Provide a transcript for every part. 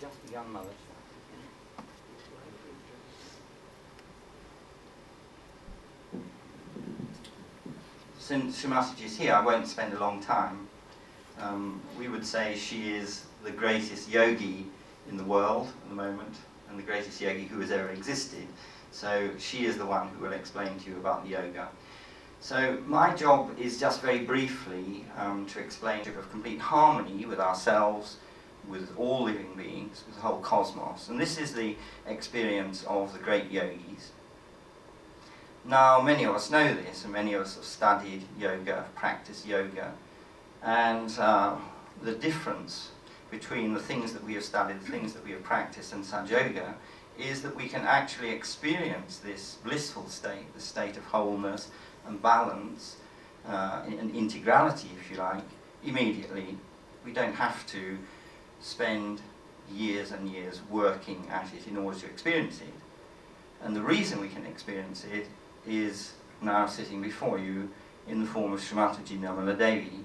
just begun, Mother. Since Shrimataji is here, I won't spend a long time. We would say she is the greatest yogi in the world at the moment, and the greatest yogi who has ever existed. So she is the one who will explain to you about the yoga. So my job is just very briefly to explain of complete harmony with ourselves, with all living beings, with the whole cosmos. And this is the experience of the great yogis. Now, many of us know this, and many of us have studied yoga, practiced yoga, and the difference between the things that we have studied, the things that we have practiced, and Sahaja Yoga is that we can actually experience this blissful state, the state of wholeness and balance, and integrality, if you like, immediately. We don't have to spend years and years working at it in order to experience it. And the reason we can experience it is now sitting before you in the form of Shrimataji Nirmala Devi.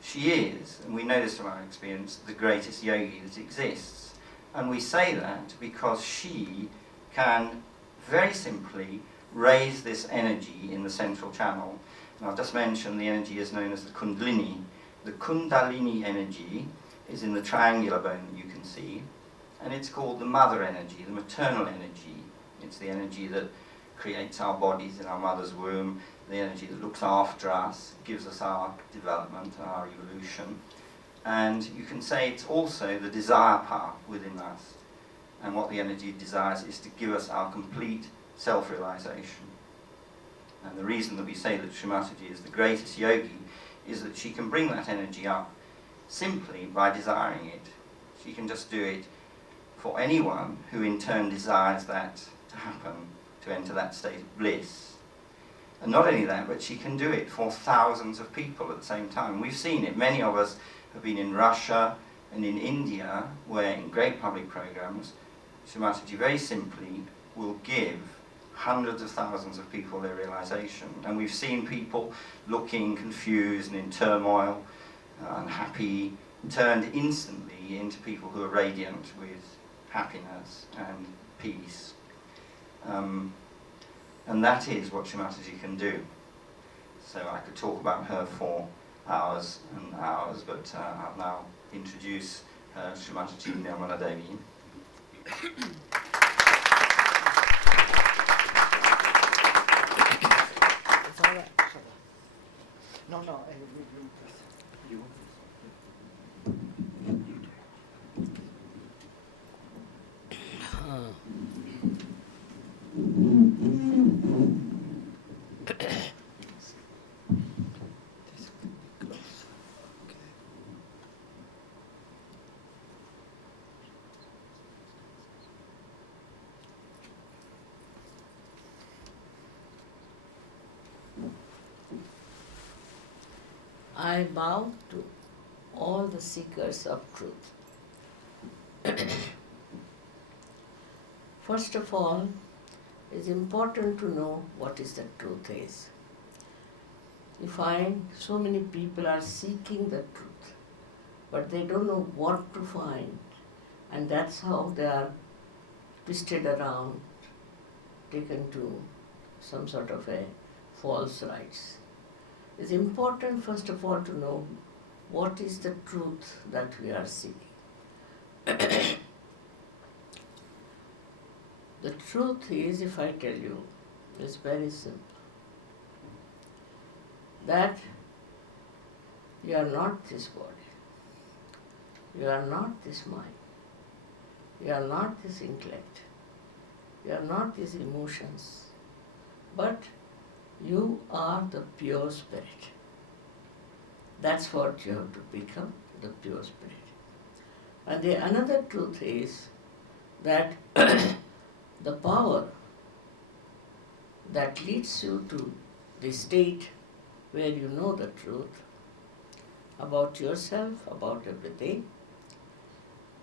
She is, and we know this from our experience, the greatest yogi that exists. And we say that because she can very simply raise this energy in the central channel. And I've just mentioned the energy is known as the Kundalini. The Kundalini energy is in the triangular bone that you can see, and it's called the mother energy, the maternal energy. It's the energy that creates our bodies in our mother's womb, the energy that looks after us, gives us our development and our evolution. And you can say it's also the desire power within us. And what the energy desires is to give us our complete self-realization. And the reason that we say that Shrimataji is the greatest yogi is that she can bring that energy up simply by desiring it. She can just do it for anyone who in turn desires that to happen, to enter that state of bliss. And not only that, but she can do it for thousands of people at the same time. We've seen it. Many of us have been in Russia and in India, where in great public programs, Shrimataji very simply will give hundreds of thousands of people their realization. And we've seen people looking confused and in turmoil, unhappy, turned instantly into people who are radiant with happiness and peace. And that is what Shrimataji can do. So I could talk about her for hours and hours, but I'll now introduce Shrimataji Nirmala Devi. It's all right. No, no. You. I bow to all the seekers of truth. First of all, it's important to know what is the truth is. You find so many people are seeking the truth, but they don't know what to find, and that's how they are twisted around, taken to some sort of a false rights. It's important, first of all, to know what is the truth that we are seeking. The truth is, if I tell you, is very simple. That you are not this body, you are not this mind, you are not this intellect, you are not these emotions, but you are the pure spirit. That's what you have to become, the pure spirit. And the another truth is that the power that leads you to the state where you know the truth about yourself, about everything,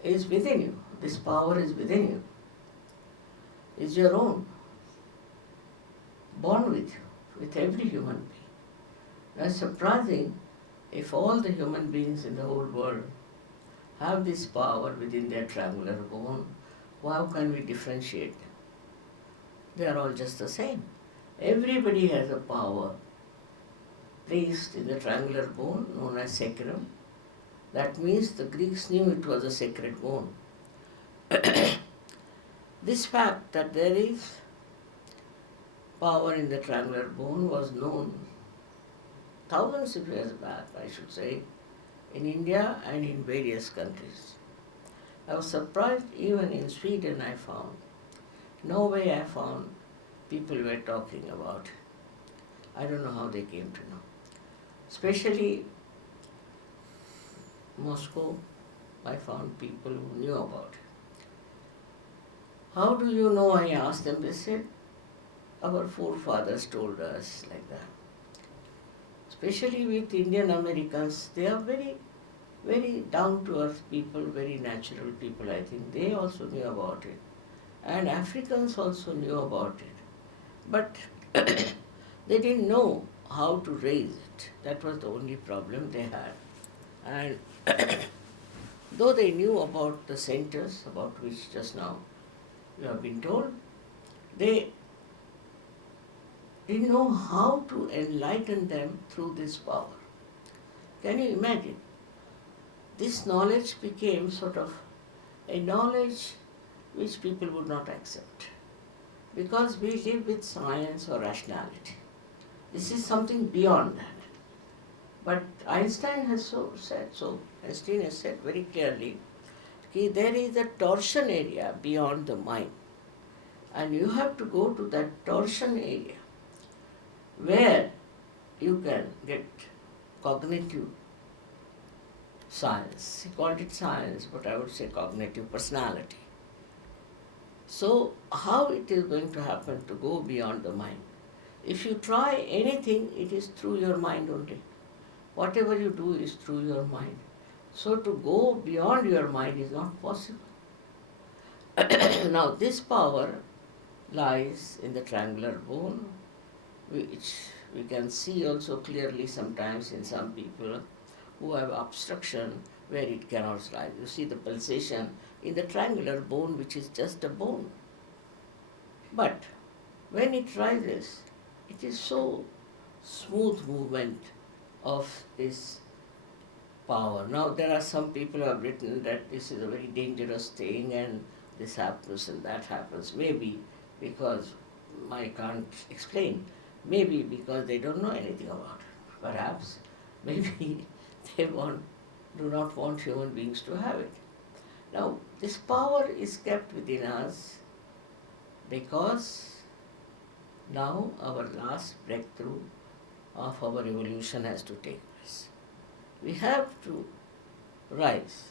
is within you. This power is within you, is your own, born with you, with every human being. That's surprising if all the human beings in the whole world have this power within their triangular bone. How can we differentiate them? They are all just the same. Everybody has a power placed in the triangular bone known as sacrum. That means the Greeks knew it was a sacred bone. This fact that there is power in the triangular bone was known thousands of years back, I should say, in India and in various countries. I was surprised even in Sweden I found. Norway I found people were talking about. I don't know how they came to know. Especially Moscow, I found people who knew about it. How do you know? I asked them. They said, our forefathers told us like that. Especially with Indian Americans, they are very, very down-to-earth people, very natural people, I think. They also knew about it. And Africans also knew about it. But they didn't know how to raise it. That was the only problem they had. And though they knew about the centers, about which just now you have been told, they didn't know how to enlighten them through this power. Can you imagine? This knowledge became sort of a knowledge which people would not accept, because we live with science or rationality. This is something beyond that. But Einstein has Einstein has said very clearly that there is a torsion area beyond the mind. And you have to go to that torsion area where you can get cognitive science. He called it science, but I would say cognitive personality. So how it is going to happen to go beyond the mind? If you try anything, it is through your mind only. Whatever you do is through your mind. So to go beyond your mind is not possible. Now this power lies in the triangular bone, which we can see also clearly sometimes in some people who have obstruction where it cannot rise. You see the pulsation in the triangular bone, which is just a bone. But when it rises, it is so smooth movement of this power. Now there are some people who have written that this is a very dangerous thing and this happens and that happens. Maybe because I can't explain. Maybe because they don't know anything about it. Perhaps maybe they do not want human beings to have it. Now this power is kept within us because now our last breakthrough of our evolution has to take place. We have to rise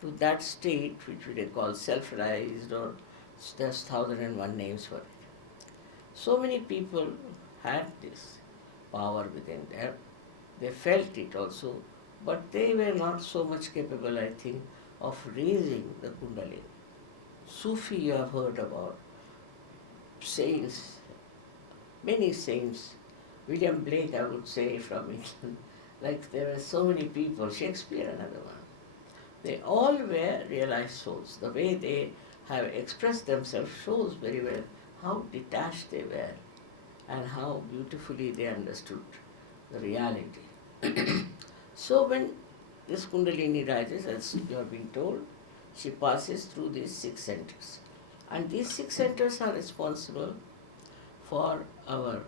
to that state which we call self-realized, or there's 1001 names for it. So many people had this power within them. They felt it also, but they were not so much capable, I think, of raising the Kundalini. Sufi you have heard about, saints, many saints. William Blake, I would say, from England. Like there were so many people, Shakespeare, another one. They all were realized souls. The way they have expressed themselves shows very well how detached they were and how beautifully they understood the reality. So when this Kundalini rises, as you have been told, she passes through these 6 centers. And these 6 centers are responsible for our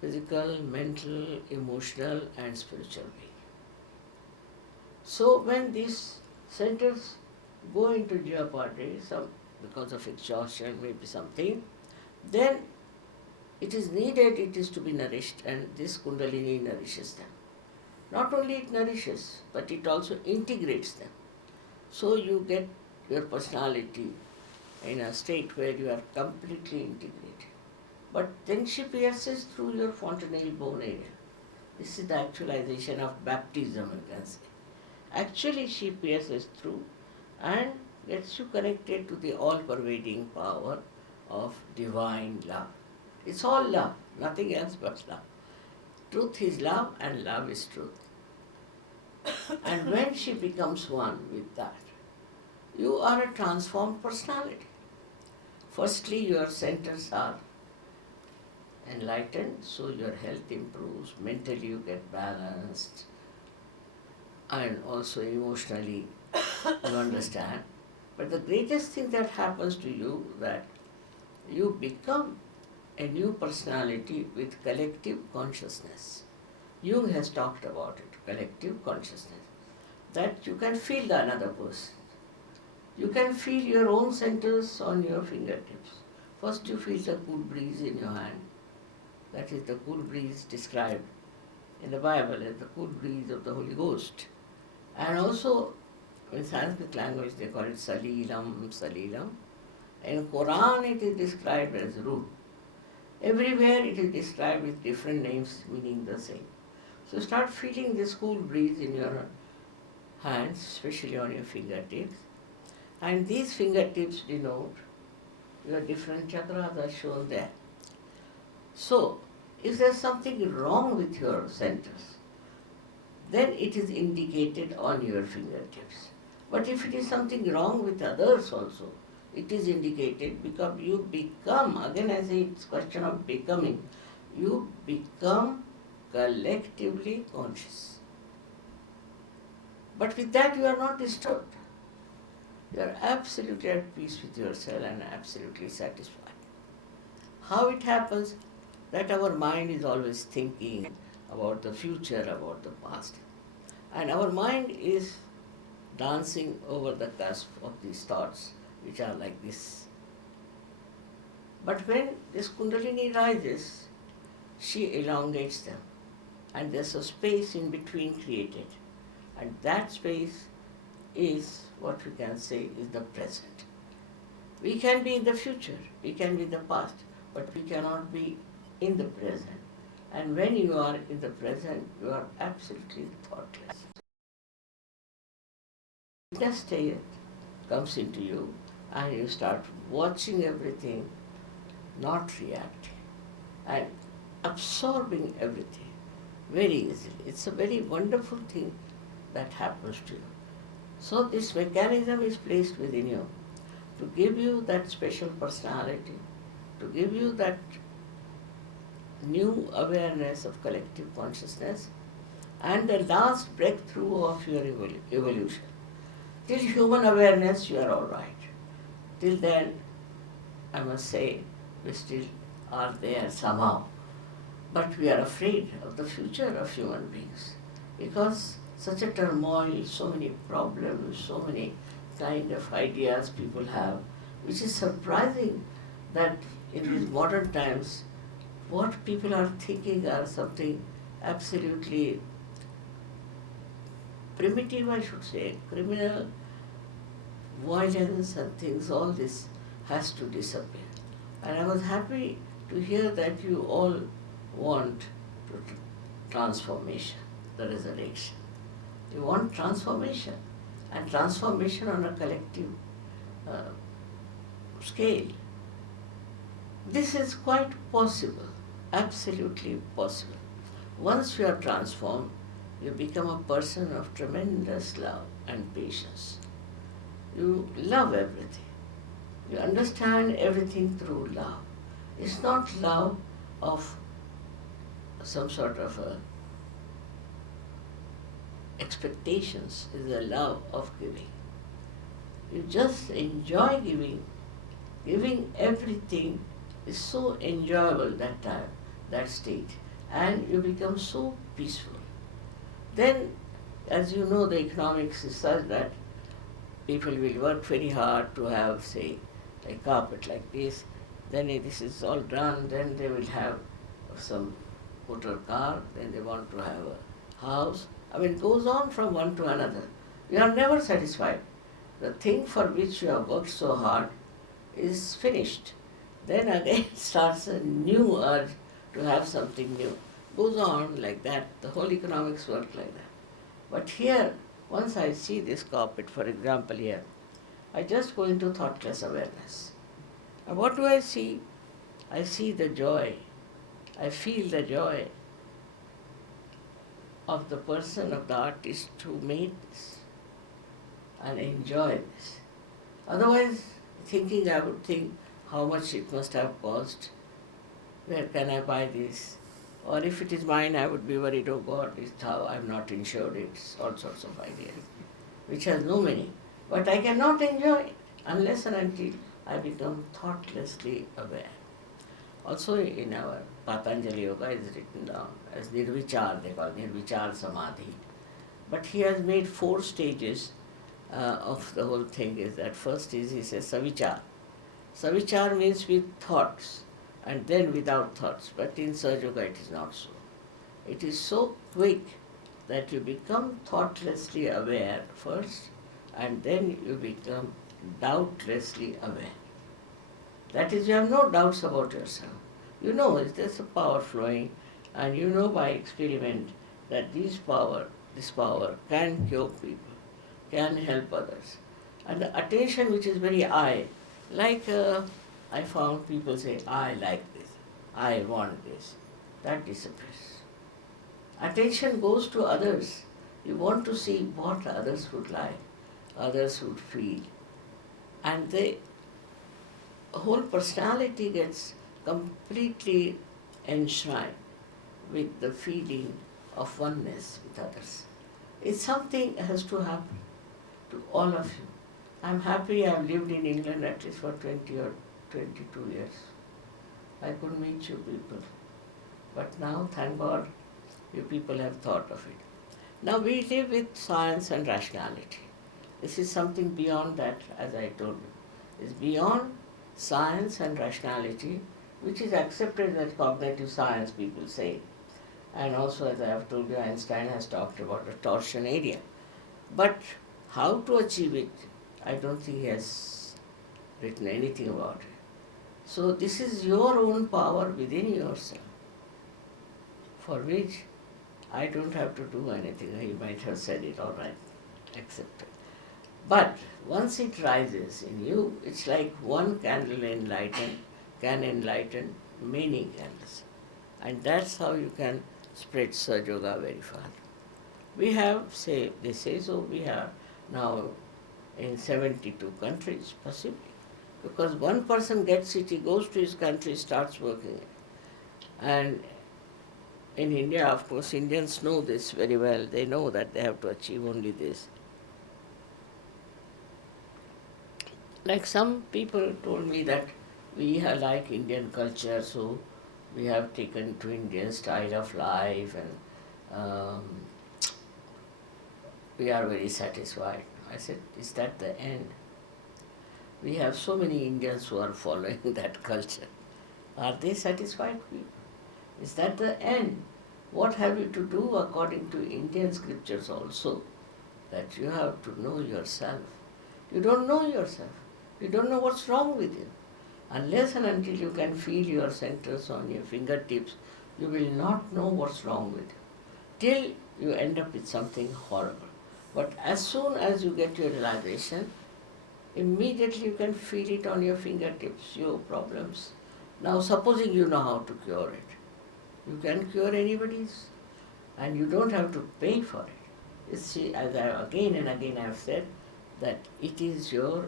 physical, mental, emotional and spiritual being. So when these centers go into jeopardy, because of exhaustion, maybe something, then it is needed, it is to be nourished, and this Kundalini nourishes them. Not only it nourishes, but it also integrates them. So you get your personality in a state where you are completely integrated. But then she pierces through your fontanelle bone area. This is the actualization of baptism, you can say. Actually, she pierces through and gets you connected to the all-pervading power of divine love. It's all love, nothing else but love. Truth is love and love is truth. And when she becomes one with that, you are a transformed personality. Firstly, your centers are enlightened, so your health improves, mentally you get balanced, and also emotionally you understand. But the greatest thing that happens to you that you become a new personality with collective consciousness. Jung has talked about it, collective consciousness, that you can feel the another person. You can feel your own centers on your fingertips. First you feel the cool breeze in your hand. That is the cool breeze described in the Bible as the cool breeze of the Holy Ghost. And also in Sanskrit language they call it Salilam, Salilam. In Quran it is described as Ruh. Everywhere it is described with different names meaning the same. So start feeling this cool breeze in your hands, especially on your fingertips. And these fingertips denote your different chakras are shown there. So, if there's something wrong with your centers, then it is indicated on your fingertips. But if it is something wrong with others also, it is indicated because you become, again I say it's question of becoming, you become collectively conscious. But with that you are not disturbed. You are absolutely at peace with yourself and absolutely satisfied. How it happens? That our mind is always thinking about the future, about the past. And our mind is dancing over the cusp of these thoughts, which are like this. But when this Kundalini rises, she elongates them. And there's a space in between created. And that space is what we can say is the present. We can be in the future, we can be in the past, but we cannot be in the present. And when you are in the present, you are absolutely thoughtless. Witness state comes into you and you start watching everything, not reacting, and absorbing everything very easily. It's a very wonderful thing that happens to you. So this mechanism is placed within you to give you that special personality, to give you that new awareness of collective consciousness, and the last breakthrough of your evolution. Till human awareness, you are all right. Till then, I must say, we still are there somehow. But we are afraid of the future of human beings because such a turmoil, so many problems, so many kind of ideas people have, which is surprising that in these modern times, what people are thinking are something absolutely primitive, I should say, criminal, violence and things, all this has to disappear. And I was happy to hear that you all want transformation, the resurrection. You want transformation, and transformation on a collective scale. This is quite possible, absolutely possible. Once you are transformed, you become a person of tremendous love and patience. You love everything. You understand everything through love. It's not love of some sort of expectations, it's a love of giving. You just enjoy giving. Giving everything is so enjoyable that time, that state, and you become so peaceful. Then, as you know, the economics is such that people will work very hard to have, say, a carpet like this, then this is all done, then they will have some motor car, then they want to have a house. I mean, it goes on from one to another. You are never satisfied. The thing for which you have worked so hard is finished. Then again starts a new urge to have something new. Goes on like that. The whole economics work like that. But here, once I see this carpet, for example here, I just go into thoughtless awareness. And what do I see? I see the joy. I feel the joy. of the person, of the artist who made this and enjoy this. Otherwise, thinking, I would think how much it must have cost, where can I buy this? Or if it is mine, I would be worried, oh God, it's how I'm not insured, it's all sorts of ideas, which has no meaning. But I cannot enjoy it unless and until I become thoughtlessly aware. Also in our Patanjali Yoga is written down as Nirvichar, they call it Nirvichar Samadhi. But he has made 4 stages of the whole thing. Is that first is, he says, Savichar. Savichar means with thoughts and then without thoughts. But in Sahaja Yoga it is not so. It is so quick that you become thoughtlessly aware first and then you become doubtlessly aware. That is, you have no doubts about yourself. You know there's a power flowing, and you know by experiment that this power can cure people, can help others. And the attention which is very I, like I found people say, I like this, I want this, that disappears. Attention goes to others. You want to see what others would like, others would feel. And the whole personality gets completely enshrined with the feeling of oneness with others. It's something that has to happen to all of you. I'm happy I've lived in England at least for 20 or 22 years. I could meet you people. But now, thank God, you people have thought of it. Now we live with science and rationality. This is something beyond that, as I told you. It's beyond science and rationality, which is accepted as cognitive science, people say. And also, as I have told you, Einstein has talked about the torsion area. But how to achieve it, I don't think he has written anything about it. So this is your own power within yourself, for which I don't have to do anything. He might have said it, all right, accept it. But once it rises in you, it's like one candle can enlighten many candles. And that's how you can spread Sahaja Yoga very far. We have, we have now in 72 countries, possibly. Because one person gets it, he goes to his country, starts working it. And in India, of course, Indians know this very well. They know that they have to achieve only this. Like some people told me that we like Indian culture, so we have taken to Indian style of life and we are very satisfied. I said, is that the end? We have so many Indians who are following that culture. Are they satisfied people? Is that the end? What have you to do according to Indian scriptures also? That you have to know yourself. You don't know yourself. You don't know what's wrong with you. Unless and until you can feel your centers on your fingertips, you will not know what's wrong with you. Till you end up with something horrible. But as soon as you get your realization, immediately you can feel it on your fingertips, your problems. Now supposing you know how to cure it. You can cure anybody's and you don't have to pay for it. You see, as I again and again I have said, that it is your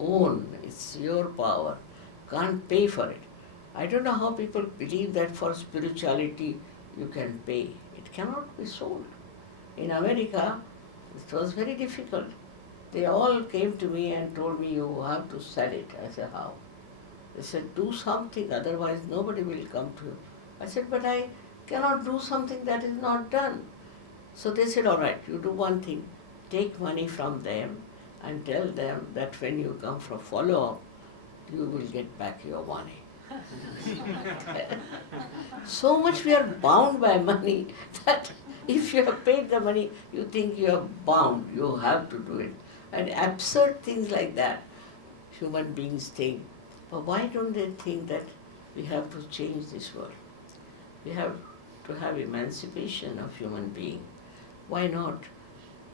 own, it's your power. Can't pay for it. I don't know how people believe that for spirituality you can pay. It cannot be sold. In America, it was very difficult. They all came to me and told me, you have to sell it. I said, how? They said, do something, otherwise nobody will come to you. I said, but I cannot do something that is not done. So they said, all right, you do one thing. Take money from them and tell them that when you come for follow-up, you will get back your money. So much we are bound by money that if you have paid the money, you think you are bound, you have to do it. And absurd things like that, human beings think. But why don't they think that we have to change this world? We have to have emancipation of human being. Why not?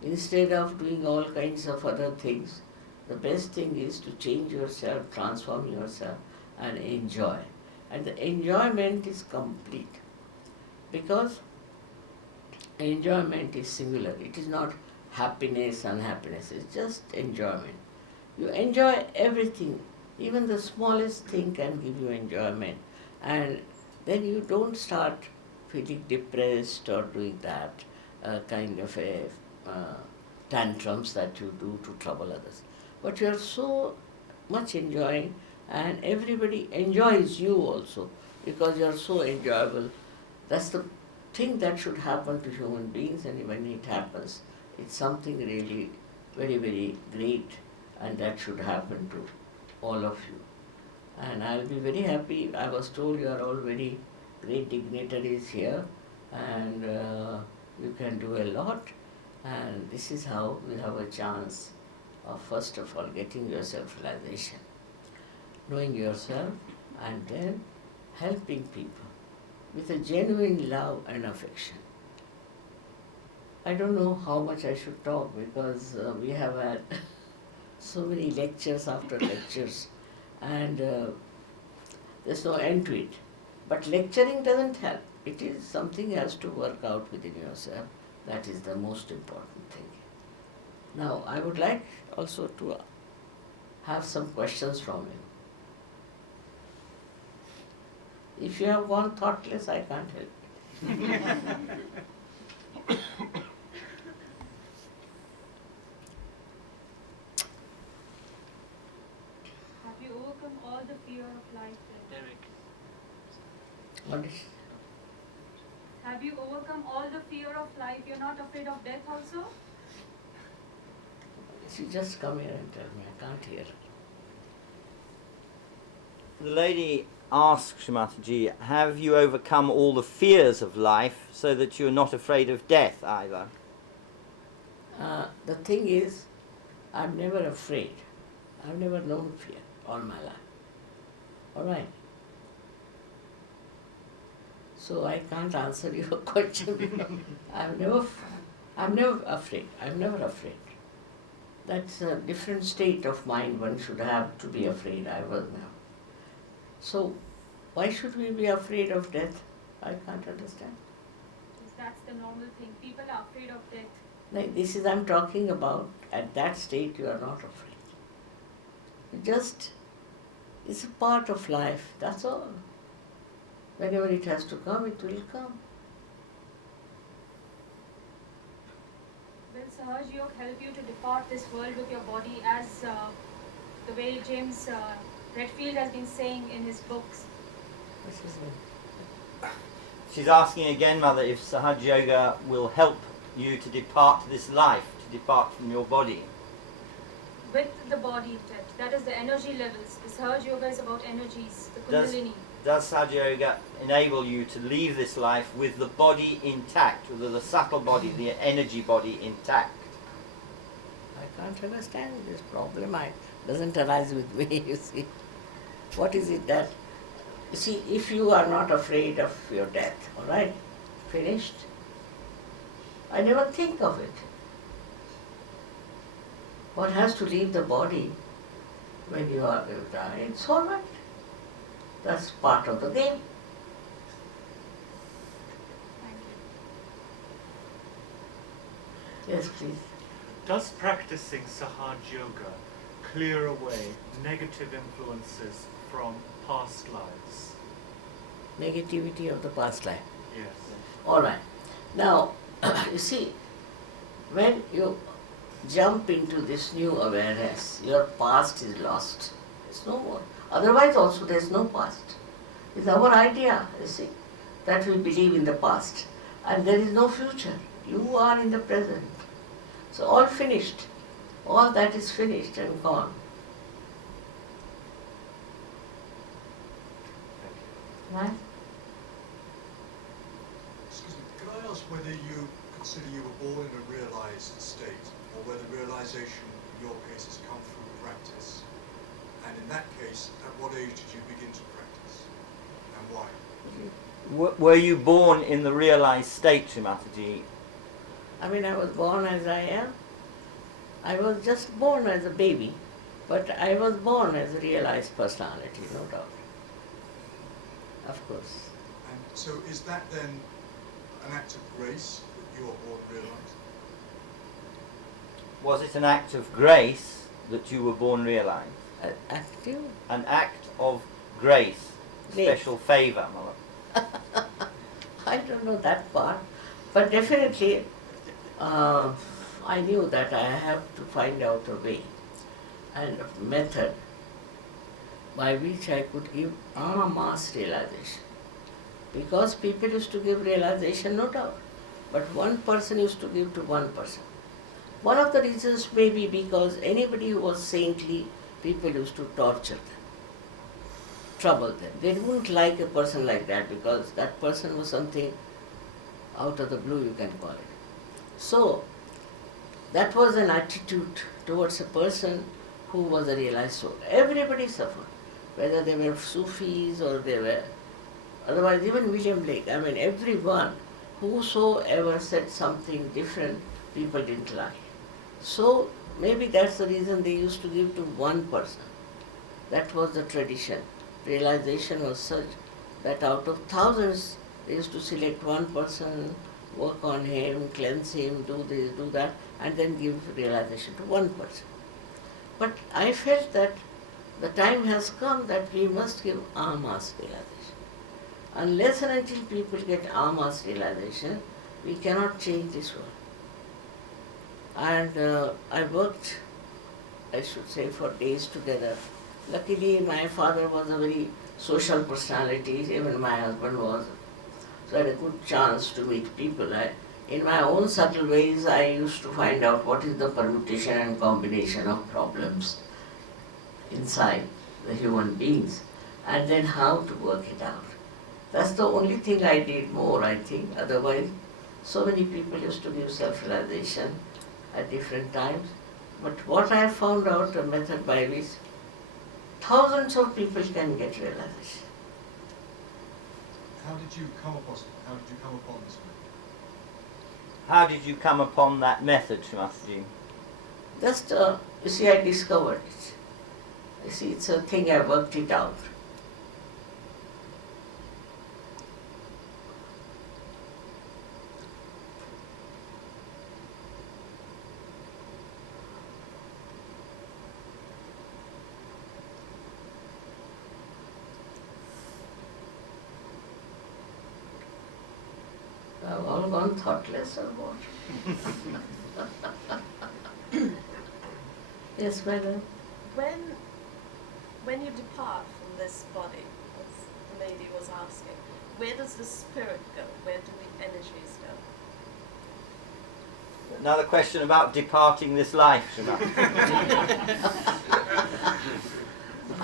Instead of doing all kinds of other things, the best thing is to change yourself, transform yourself, and enjoy. And the enjoyment is complete. Because enjoyment is singular. It is not happiness, unhappiness. It's just enjoyment. You enjoy everything. Even the smallest thing can give you enjoyment. And then you don't start feeling depressed or doing that kind of a tantrums that you do to trouble others. But you are so much enjoying, and everybody enjoys you also because you are so enjoyable. That's the thing that should happen to human beings, and when it happens, it's something really very, very great, and that should happen to all of you. And I'll be very happy. I was told you are all very great dignitaries here, and you can do a lot. And this is how we have a chance of, first of all, getting your self-realization, knowing yourself, and then helping people with a genuine love and affection. I don't know how much I should talk because we have had so many lectures after lectures, and there's no end to it. But lecturing doesn't help. It is something has to work out within yourself. That is the most important thing. Now, I would like also to have some questions from you. If you have gone thoughtless, I can't help it. Have you overcome all the fear of life then? Derek. What is Have you overcome all the fear of life? You're not afraid of death also? she just come here and tell me, I can't hear. The lady asks Shrimataji, have you overcome all the fears of life so that you're not afraid of death either? The thing is, I'm never afraid. I've never known fear all my life. All right. So I can't answer your question because I'm never afraid. I'm never afraid. That's a different state of mind one should have to be afraid. I was never. So why should we be afraid of death? I can't understand. Yes, that's the normal thing. People are afraid of death. Like this is I'm talking about. At that state you are not afraid. You just, it's a part of life. That's all. Whenever it has to come, it will come. Will Sahaj Yoga help you to depart this world with your body as the way James Redfield has been saying in his books? This is it. She's asking again, Mother, if Sahaj Yoga will help you to depart this life, to depart from your body. With the body, that is the energy levels. The Sahaj Yoga is about energies, the Kundalini. Does Sahaj Yoga enable you to leave this life with the body intact, with the subtle body, the energy body intact? I can't understand this problem. It doesn't arise with me, you see. What is it that, you see, if you are not afraid of your death, all right, finished. I never think of it. One has to leave the body when you are going to die. It's all right. That's part of the game. Thank you. Yes, please. Does practicing Sahaj Yoga clear away negative influences from past lives? Negativity of the past life. Yes. All right. Now, you see, when you jump into this new awareness, your past is lost. There's no more. Otherwise also there's no past. It's our idea, you see, that we believe in the past. And there is no future. You are in the present. So all finished. All that is finished and gone. Thank you. Right? Excuse me, could I ask whether you consider you were born in a realized state, or whether realization in your case has come through practice? And in that case, at what age did you begin to practice? And why? Were you born in the realized state, Shrimataji? I mean, I was born as I am. I was just born as a baby, but I was born as a realized personality, no doubt. Of course. And so is that then an act of grace, that you were born realized? Was it an act of grace that you were born realized? Active? An act of grace, Grace. special favour, Mother. I don't know that part, but definitely I knew that I have to find out a way and a method by which I could give en masse realization. Because people used to give realization, no doubt, but one person used to give to one person. One of the reasons may be because anybody who was saintly, people used to torture them, trouble them. They wouldn't like a person like that because that person was something out of the blue, you can call it. So, that was an attitude towards a person who was a realized soul. Everybody suffered, whether they were Sufis or they were, otherwise even William Blake, I mean everyone, whosoever said something different, people didn't like. So, maybe that's the reason they used to give to one person. That was the tradition. Realization was such that out of thousands, they used to select one person, work on him, cleanse him, do this, do that, and then give realization to one person. But I felt that the time has come that we must give en masse realization. Unless and until people get en masse realization, we cannot change this world. And I worked, I should say, for days together. Luckily, my father was a very social personality, even my husband was. So I had a good chance to meet people. In my own subtle ways, I used to find out what is the permutation and combination of problems inside the human beings, and then how to work it out. That's the only thing I did more, I think. Otherwise, so many people used to give self-realization at different times. But what I found out, a method by which thousands of people can get realization. How did you come upon this method? How did you come upon that method, Shrimataji? Just, you see, I discovered it. You see, it's a thing, I worked it out. I've all gone thoughtless or what? Yes, madam. When you depart from this body, as the lady was asking, where does the spirit go? Where do the energies go? Another question about departing this life, Shrimataji. The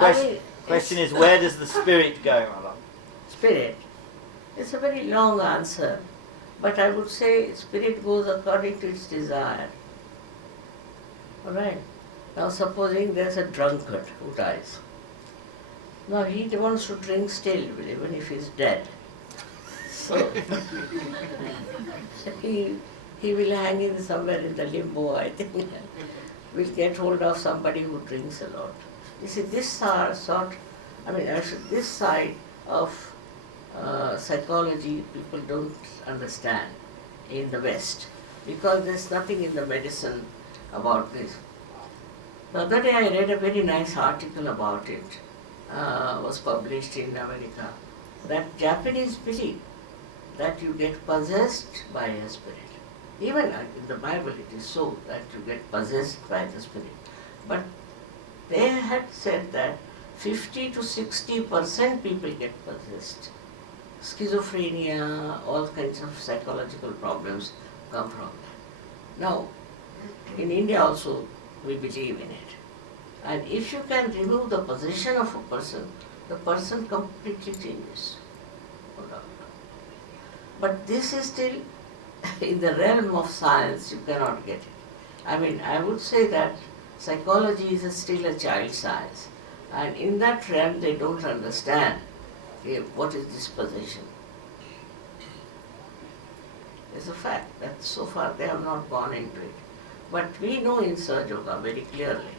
question is, where does the spirit go, Mother? Spirit. It's a very long answer, but I would say spirit goes according to its desire. Alright. Now supposing there's a drunkard who dies. Now he wants to drink still, even if he's dead. So he will hang in somewhere in the limbo, I think. Will get hold of somebody who drinks a lot. You see, this this side of psychology people don't understand in the West, because there's nothing in the medicine about this. The other day I read a very nice article about it, was published in America, that Japanese believe that you get possessed by a spirit. Even in the Bible it is so that you get possessed by the spirit. But they had said that 50 to 60% people get possessed. Schizophrenia, all kinds of psychological problems come from that. Now, in India also we believe in it. And if you can remove the possession of a person, the person completely changes. No doubt. But this is still in the realm of science, you cannot get it. I mean, I would say that psychology is still a child science. And in that realm, they don't understand what is this possession. It's a fact that so far they have not gone into it. But we know in Sahaja Yoga very clearly,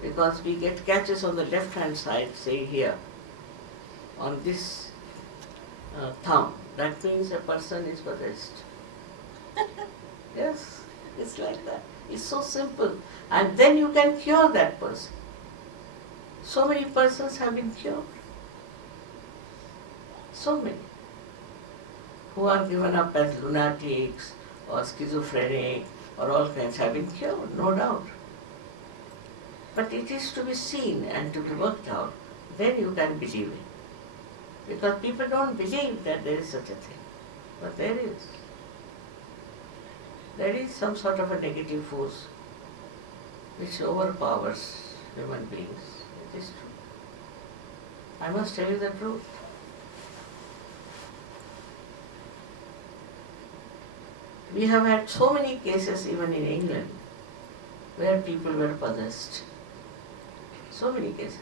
because we get catches on the left-hand side, say here, on this thumb. That means a person is possessed. Yes, it's like that. It's so simple. And then you can cure that person. So many persons have been cured. So many. Who are given up as lunatics or schizophrenic or all kinds have been cured, no doubt. But it is to be seen and to be worked out. Then you can believe it. Because people don't believe that there is such a thing. But there is. There is some sort of a negative force which overpowers human beings. It is true. I must tell you the truth. We have had so many cases even in England where people were possessed. So many cases.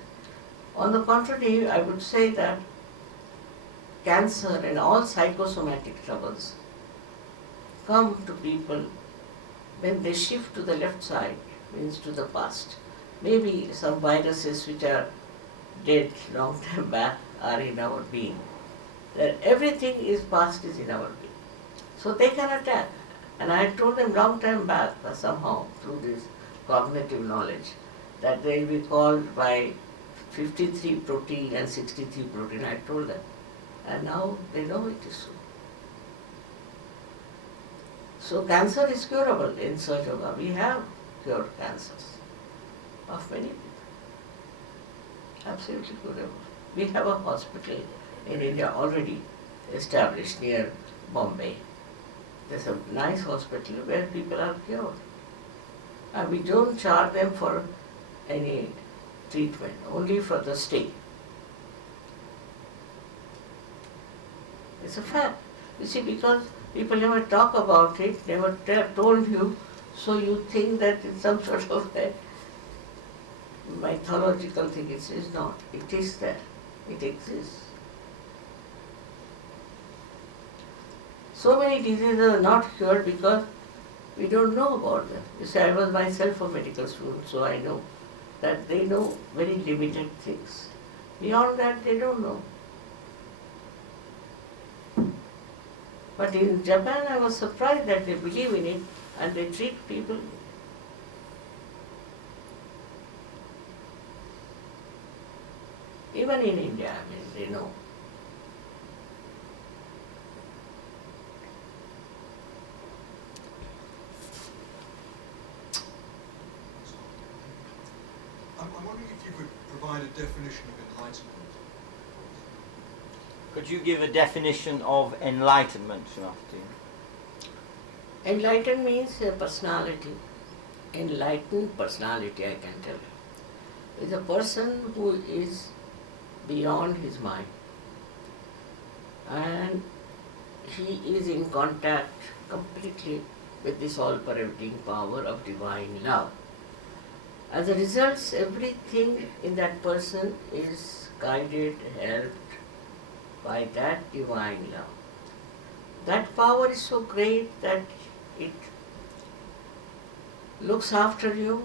On the contrary, I would say that cancer and all psychosomatic troubles come to people when they shift to the left side, means to the past. Maybe some viruses which are dead long time back are in our being. That everything is past is in our being. So they can attack. And I told them long time back, somehow through this cognitive knowledge, that they will be called by 53 protein and 63 protein. I told them. And now they know it is so. So cancer is curable in Sahaja Yoga. We have cured cancers of many people. Absolutely curable. We have a hospital in India already established near Bombay. There's a nice hospital where people are cured. And we don't charge them for any treatment, only for the stay. It's a fact. You see, because people never talk about it, never told you, so you think that it's some sort of a mythological thing. It is not. It is there. It exists. So many diseases are not cured because we don't know about them. You see, I was myself a medical student, so I know that they know very limited things. Beyond that, they don't know. But in Japan, I was surprised that they believe in it and they treat people. Even in India, they know. I'm wondering if you could provide a definition of enlightenment. Could you give a definition of enlightenment, Srimati? Enlightened means a personality. Enlightened personality, I can tell you, is a person who is beyond his mind and he is in contact completely with this all-pervading power of divine love. As a result, everything in that person is guided, helped by that divine love. That power is so great that it looks after you,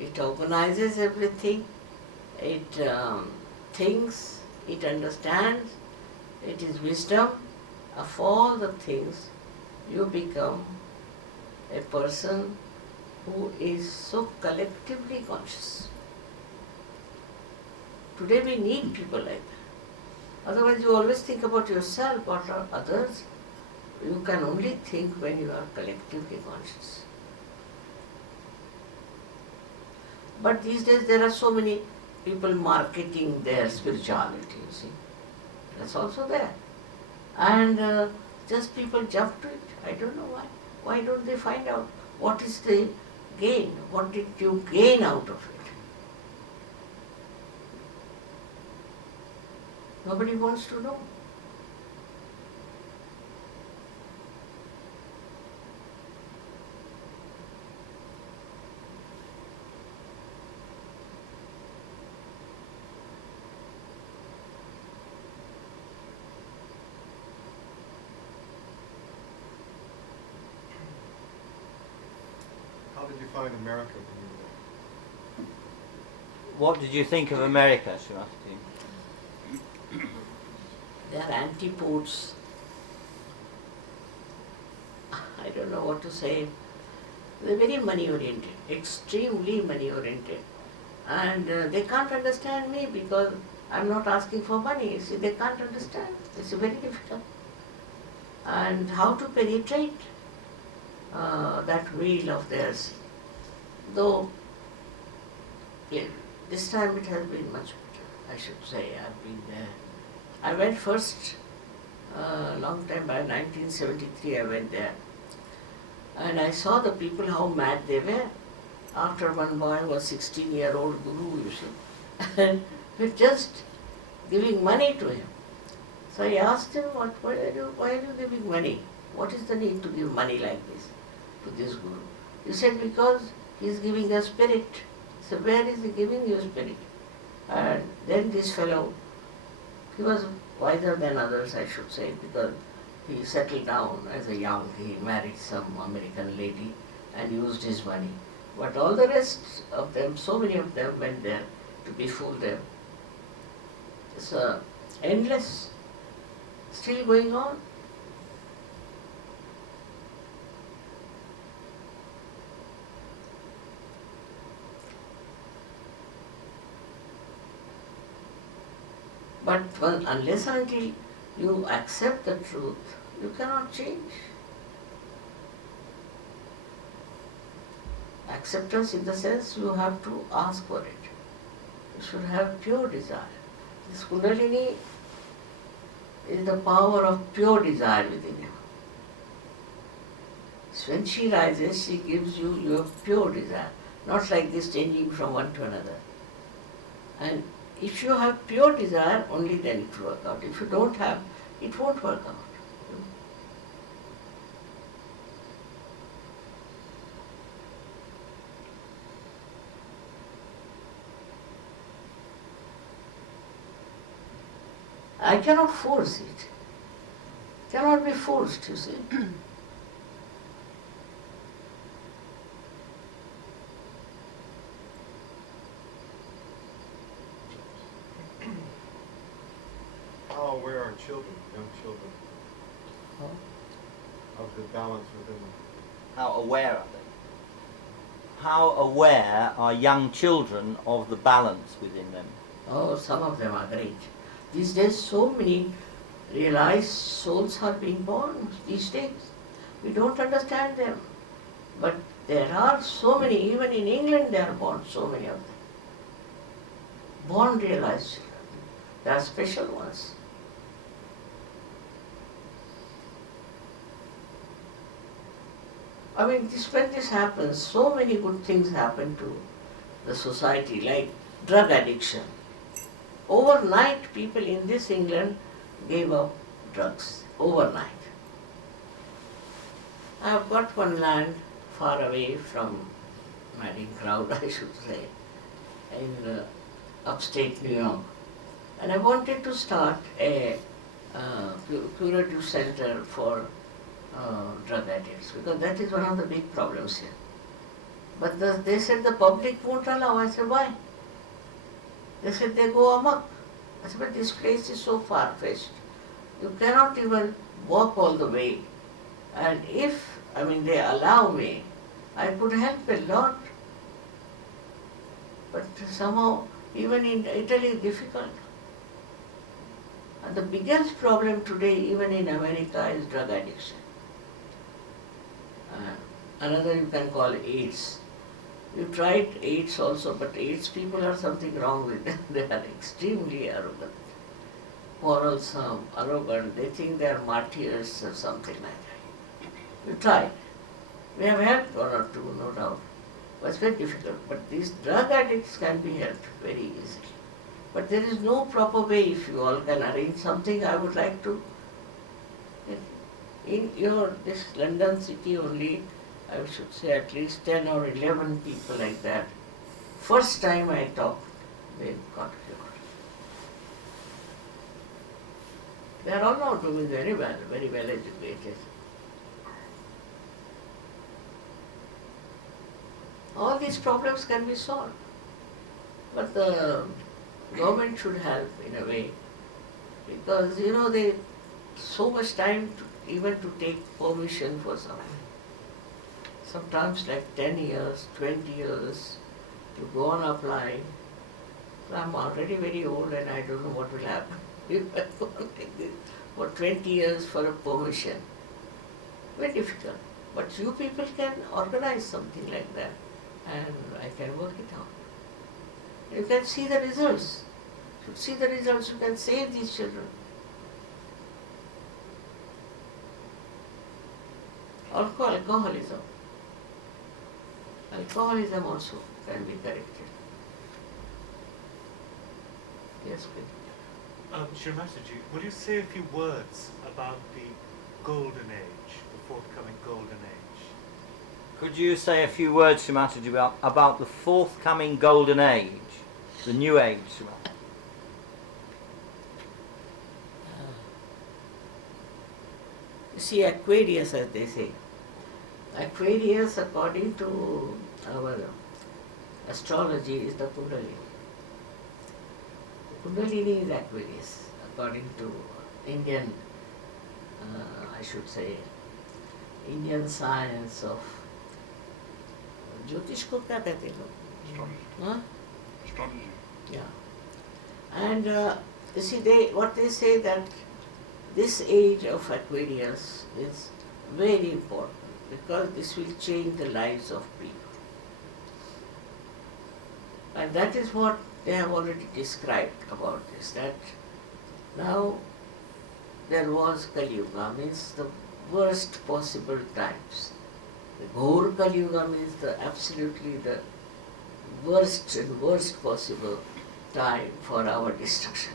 it organizes everything, it thinks, it understands, it is wisdom. Of all the things, you become a person who is so collectively conscious. Today we need people like that. Otherwise you always think about yourself, what are others. You can only think when you are collectively conscious. But these days there are so many people marketing their spirituality, you see. That's also there. And just people jump to it. I don't know why. Why don't they find out what is the gain? What did you gain out of it? Nobody wants to know. How did you find America when you were there? What did you think of America, Srimati? They are antipodes. I don't don't know what to say. They're very money oriented, extremely money oriented. And they can't understand me because I'm not asking for money. You see, they can't understand. It's very difficult. And how to penetrate that veil of theirs. Though this time it has been much better, I should say. I've been there. I went first, long time by 1973 I went there. And I saw the people, how mad they were. After one boy was 16-year-old guru, you see, and with just giving money to him. So I asked him, why are you giving money? What is the need to give money like this to this guru? He said, because he is giving a spirit. So where is he giving you spirit? And then this fellow, he was wiser than others, I should say, because he settled down as a young, he married some American lady and used his money. But all the rest of them, so many of them went there to befool them. It's endless, still going on. But unless and until you accept the truth, you cannot change. Acceptance in the sense you have to ask for it. You should have pure desire. This Kundalini is the power of pure desire within you. So when she rises, she gives you your pure desire, not like this changing from one to another. And if you have pure desire, only then it will work out. If you don't have, it won't work out. I cannot force it. Cannot be forced, you see. How aware are children, young children, of the balance within them? How aware are they? How aware are young children of the balance within them? Oh, some of them are great. These days, so many realized souls are being born these days. We don't understand them. But there are so many, even in England there are born so many of them. Born realized children. There are special ones. I mean, when this happens, so many good things happen to the society, like drug addiction. Overnight, people in this England gave up drugs. Overnight. I have got one land far away from madding crowd, I should say, in upstate New York. And I wanted to start a curative center for drug addicts, because that is one of the big problems here. But they said the public won't allow. I said, why? They said they go amok. I said, but this place is so far-fetched. You cannot even walk all the way. And if, they allow me, I could help a lot. But somehow, even in Italy, it's difficult. And the biggest problem today, even in America, is drug addiction. Another you can call AIDS. You tried AIDS also, but AIDS people are something wrong with them. They are extremely arrogant, quarrelsome, arrogant. They think they are martyrs or something like that. You tried. We have helped one or two, no doubt. But it's very difficult. But these drug addicts can be helped very easily. But there is no proper way. If you all can arrange something, I would like to. In this London city only, I should say at least 10 or 11 people like that. First time I talked, they got cured. They are all now doing very well educated. All these problems can be solved. But the government should help in a way, because they so much time even to take permission for something. sometimes like 10 years, 20 years to go on applying. So I'm already very old and I don't know what will happen if I go on like this for 20 years for a permission. Very difficult. But you people can organize something like that and I can work it out. You can see the results. You see the results, you can save these children. Alcoholism. Alcoholism also can be corrected. Yes, please. Shri Mataji, will you say a few words about the golden age, the forthcoming golden age? Could you say a few words, Shrimataji, about the forthcoming golden age, the new age, Shrimataji? You see, Aquarius, as they say. Aquarius, according to our astrology, is the Kundalini. The Kundalini is Aquarius, according to Indian, I should say, Indian science of Jyotish ko kya kehte hain log? Huh? Astrology. Yeah. And you see, what they say that this age of Aquarius is very important because this will change the lives of people. And that is what they have already described about this, that now there was Kali Yuga, means the worst possible times. The Ghor Kali Yuga means absolutely the worst and worst possible time for our destruction.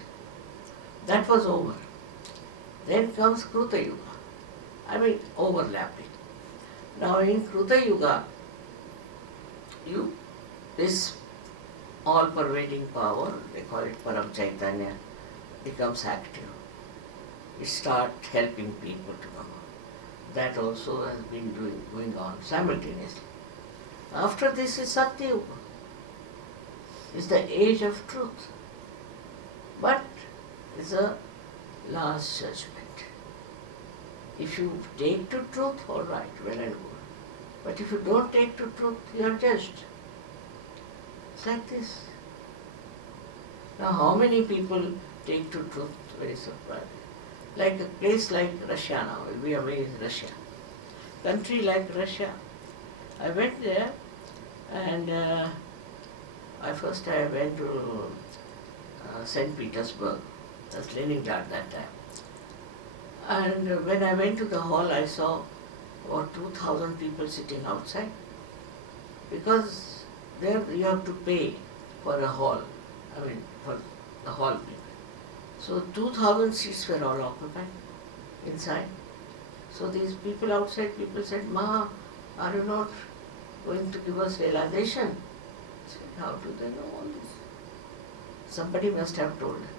That was over. Then comes Kruta Yuga, overlapping. Now in Kruta Yuga, this all-pervading power, they call it Param Chaitanya, becomes active. It starts helping people to come out. That also has been going on simultaneously. After this is Satya Yuga. It's the age of truth. But it's a last judgment. If you take to truth, all right, well and good. But if you don't take to truth, you are judged. It's like this. Now, how many people take to truth? Very surprising. Like a place like Russia now, you'll be amazed, Russia. Country like Russia. I went there and I went to St. Petersburg. That's Leningrad that time. And when I went to the hall, I saw about 2,000 people sitting outside. Because there you have to pay for a hall, for the hall people. So 2,000 seats were all occupied inside. So these people outside, people said, "Ma, are you not going to give us realization?" I said, "How do they know all this?" Somebody must have told them.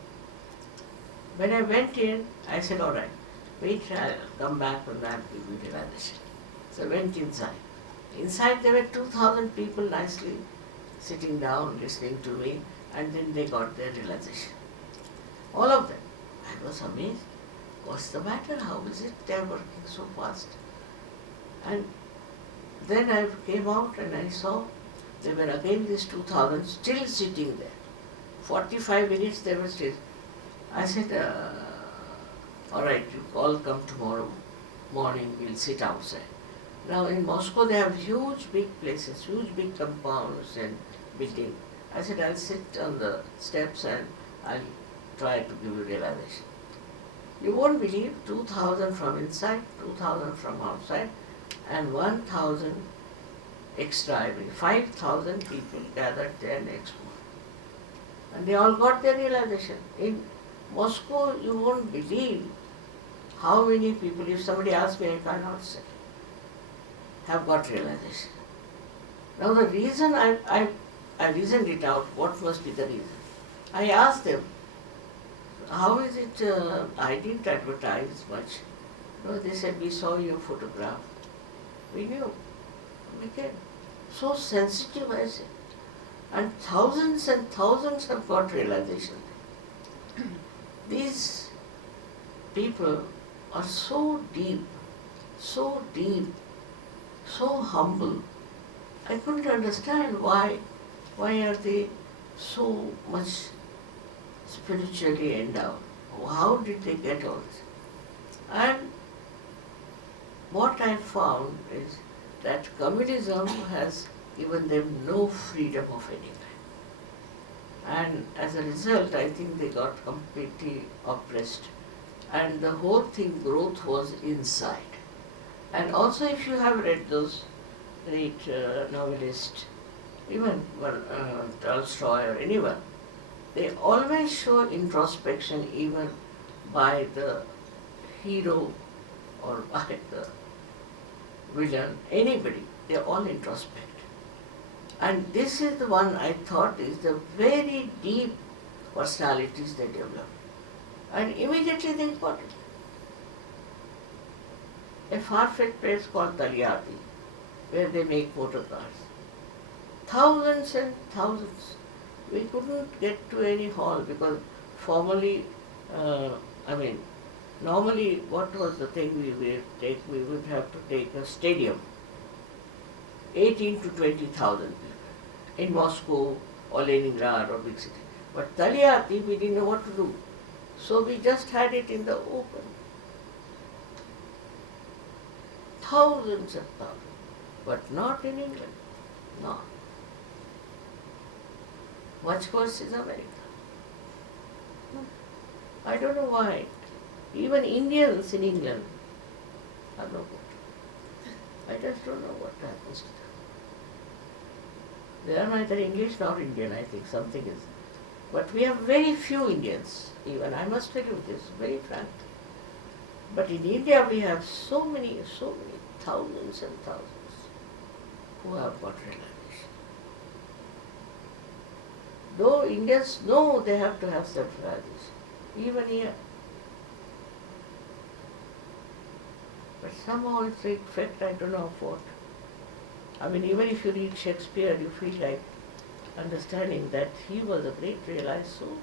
When I went in, I said, "All right, wait, I'll come back and I'll give you realization." So I went inside. Inside there were 2,000 people nicely sitting down, listening to me, and then they got their realization. All of them. I was amazed. What's the matter? How is it they're working so fast? And then I came out and I saw there were again these 2,000 still sitting there. 45 minutes they were still. I said, all right, you all come tomorrow morning, we'll sit outside. Now in Moscow they have huge big places, huge big compounds and buildings. I said, I'll sit on the steps and I'll try to give you realization. You won't believe, 2,000 from inside, 2,000 from outside, and 1,000 extra, 5,000 people gathered there next morning. And they all got their realization. In Moscow, you won't believe how many people, if somebody asks me, I cannot say, have got realization. Now the reason I reasoned it out, what must be the reason? I asked them, how is it, I didn't advertise much. No, they said, we saw your photograph. We knew. We came. So sensitive, I said. And thousands have got realization. These people are so deep, so humble. I couldn't understand why are they so much spiritually endowed? How did they get all this? And what I found is that communism has given them no freedom of any kind. And as a result, I think they got completely oppressed. And the whole thing, growth was inside. And also, if you have read those great novelists, even Tolstoy or anyone, they always show introspection even by the hero or by the villain, anybody, they all introspect. And this is the one I thought is the very deep personalities they develop. And immediately they got it. A far-fetched place called Talyati, where they make motor cars. Thousands and thousands. We couldn't get to any hall because formally, normally what was the thing we would take? We would have to take a stadium, 18 to 20,000 people, in Moscow or Leningrad or big city. But Talyati, we didn't know what to do. So we just had it in the open. Thousands and thousands, but not in England, no. Much worse is America. I don't know why. Even Indians in England are no good. I just don't know what happens to them. They are neither English nor Indian, I think, something is. But we have very few Indians, even, I must tell you this, very frankly. But in India we have so many, thousands and thousands who have got realization. Though Indians know they have to have self-realization, even here. But somehow it's the effect, I don't know of what. I mean, even if you read Shakespeare, you feel like understanding that he was a great realized soul.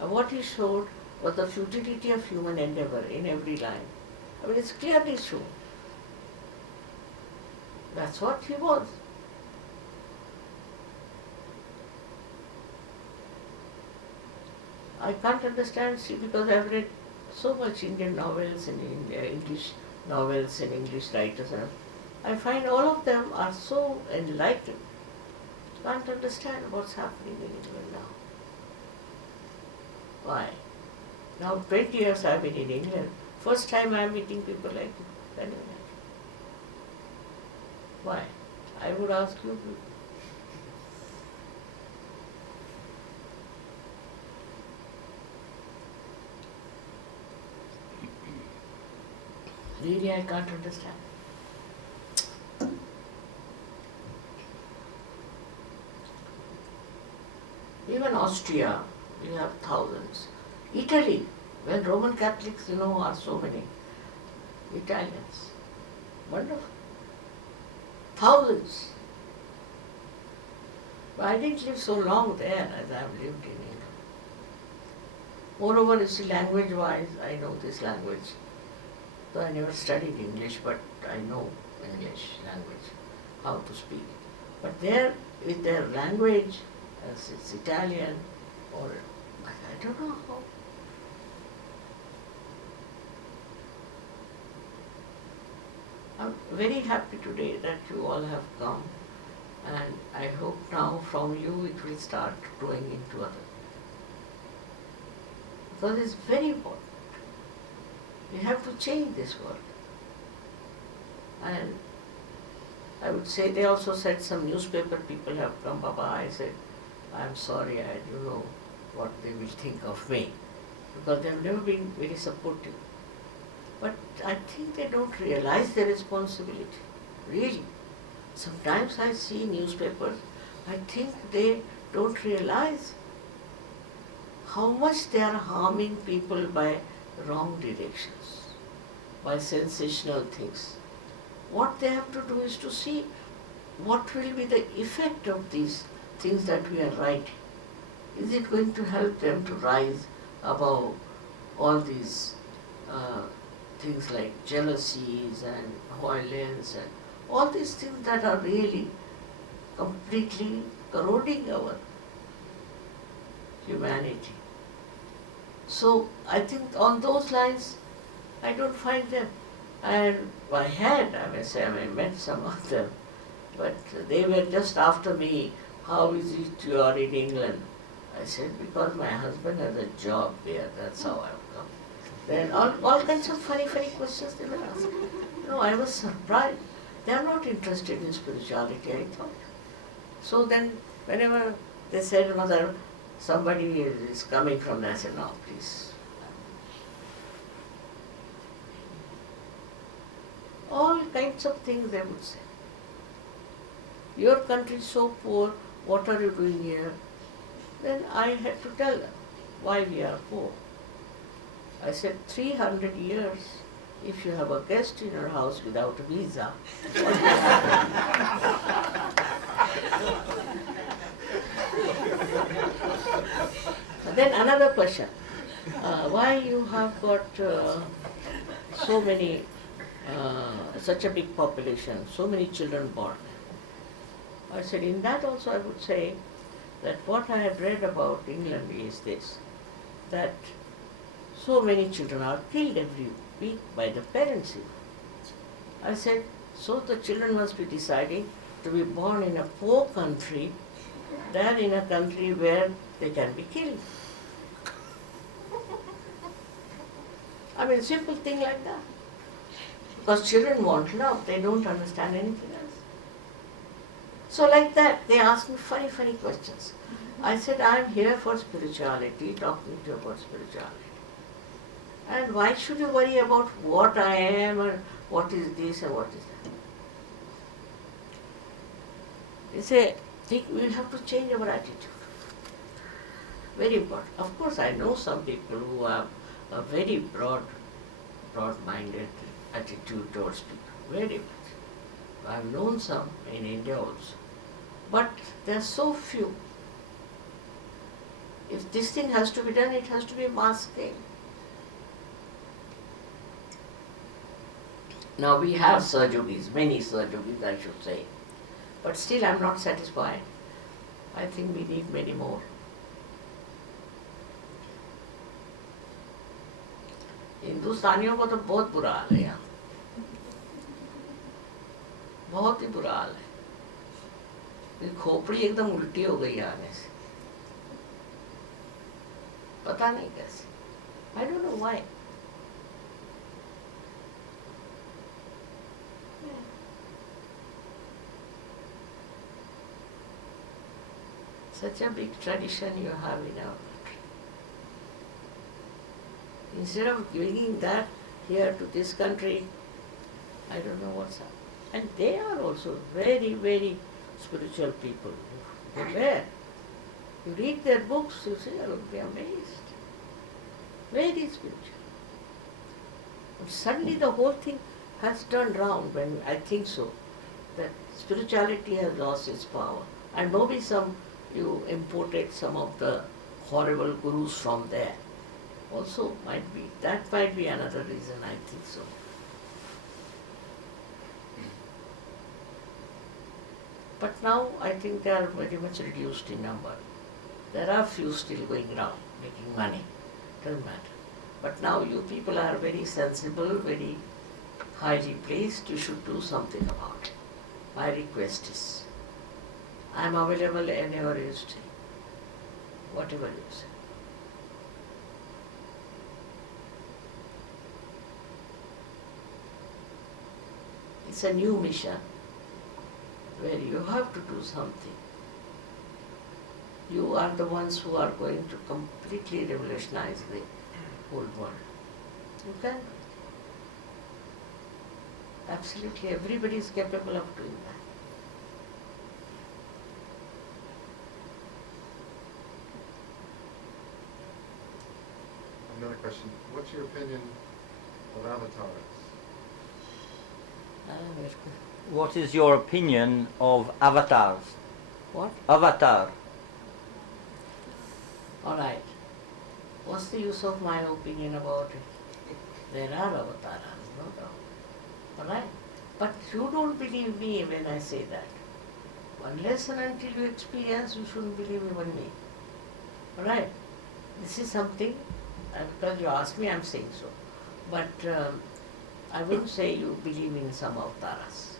And what he showed was the futility of human endeavor in every line. I mean, it's clearly shown. That's what he was. I can't understand, see, because I've read so much Indian novels and English novels and English writers, and I find all of them are so enlightened. Can't understand what's happening in England now. Why? Now 20 years I've been in England. First time I'm meeting people like you. Can you imagine? Why? I would ask you. Really, I can't understand. Even Austria, we have thousands. Italy, when Roman Catholics, are so many. Italians, wonderful. Thousands. But I didn't live so long there as I have lived in England. Moreover, you see, language-wise, I know this language. Though I never studied English, but I know English language, how to speak. But there, with their language, as it's Italian, or I don't know how. I'm very happy today that you all have come, and I hope now from you it will start growing into others. Because it's very important. We have to change this world. And I would say they also said some newspaper people have come, Baba. I said, I'm sorry, I don't know what they will think of me. Because they have never been very supportive. But I think they don't realize their responsibility. Really. Sometimes I see newspapers, I think they don't realize how much they are harming people by wrong directions, by sensational things. What they have to do is to see what will be the effect of these things that we are writing. Is it going to help them to rise above all these things like jealousies and violence and All these things that are really completely corroding our humanity. So I think on those lines, I don't find them. And I met some of them, but they were just after me, how is it you are in England? I said, because my husband has a job there, that's how I've come. Then all kinds of funny questions they were asking. I was surprised. They are not interested in spirituality, I thought. So then, whenever they said, Mother, somebody is coming from there, I said, no, please. All kinds of things they would say. Your country is so poor, what are you doing here? Then I had to tell them why we are poor. I said, 300 years, if you have a guest in your house without a visa, then another question, why you have got so many, such a big population, so many children born? I said, in that also I would say that what I had read about England is this, that so many children are killed every week by the parents. I said, so the children must be deciding to be born in a poor country than in a country where they can be killed. I mean, simple thing like that. Because children want love, they don't understand anything else. So like that, they ask me funny questions. I said, I am here for spirituality, talking to you about spirituality. And why should you worry about what I am and what is this and what is that? They say, we have to change our attitude. Very important. Of course, I know some people who have a very broad-minded attitude towards people, very much. I've known some in India also. But there are so few. If this thing has to be done, it has to be mass scale. Now we have Sahajogis, many Sahajogis I should say. But still I'm not satisfied. I think we need many more. हिंदुस्तानियों को तो बहुत बुरा हाल है यहाँ, बहुत ही बुरा हाल है. मेरी खोपड़ी एकदम उल्टी हो गई आने से, पता नहीं कैसे. I don't know why. Such a big tradition you have in our country. Instead of bringing that here to this country, I don't know what's up. And they are also very spiritual people. They were. You read their books, you say, I will be amazed. Very spiritual. But suddenly the whole thing has turned round when I think so, that spirituality has lost its power. And maybe you imported some of the horrible gurus from there. Also that might be another reason, I think so. But now I think they are very much reduced in number. There are few still going around making money, doesn't matter. But now you people are very sensible, very highly placed, you should do something about it. My request is, I am available whenever you stay, whatever you say. It's a new mission where you have to do something. You are the ones who are going to completely revolutionize the whole world. You can. Absolutely, everybody is capable of doing that. Another question. What's your opinion of avatars? What is your opinion of avatars? What? Avatar. All right. What's the use of my opinion about it? There are avatars, no doubt. All right? But you don't believe me when I say that. Unless and until you experience, you shouldn't believe even me. Alright? This is something, because you asked me, I'm saying so. But I wouldn't say you believe in some avtaras.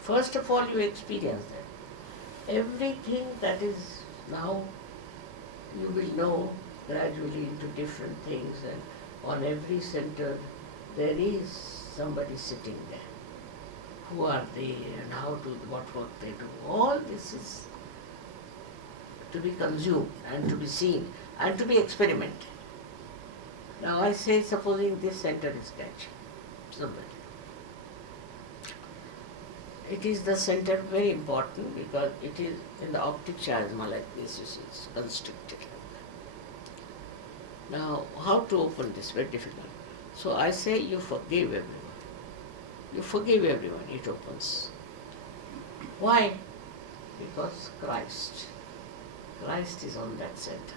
First of all, you experience them. Everything that is now, you will know gradually into different things, and on every center there is somebody sitting there. Who are they and what work they do. All this is to be consumed and to be seen and to be experimented. Now I say, supposing this center is catching somebody. It is the center very important because it is in the optic chiasma like this, you see, it's constricted. Now how to open this? Very difficult. So I say you forgive everyone. You forgive everyone, it opens. Why? Because Christ is on that center.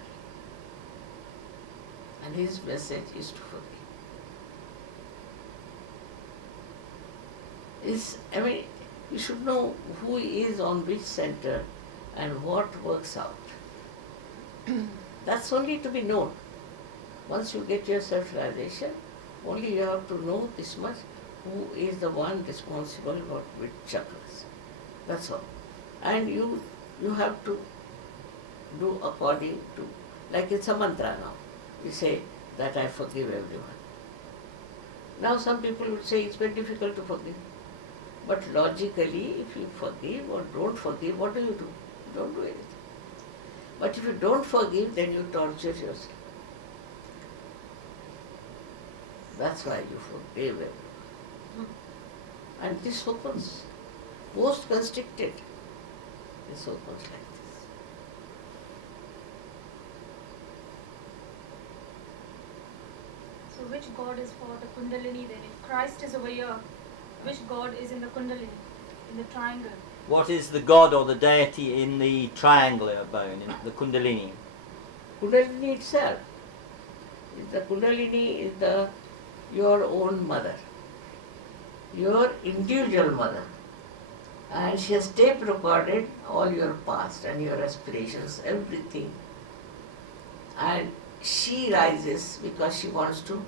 And his message is to forgive. You should know who is on which center and what works out. That's only to be known. Once you get your self-realization, only you have to know this much. Who is the one responsible with chakras? That's all. And you have to do according to, like it's a mantra now. You say that I forgive everyone. Now some people would say it's very difficult to forgive. But logically, if you forgive or don't forgive, what do? You don't do anything. But if you don't forgive, then you torture yourself. That's why you forgive everyone. And this opens, most constricted, this opens like this. So which god is for the Kundalini then? If Christ is over here, which god is in the Kundalini, in the triangle? What is the god or the deity in the triangular bone, in the Kundalini? Kundalini itself. The Kundalini is your own mother. Your individual mother, and she has tape recorded all your past and your aspirations, everything, and she rises because she wants to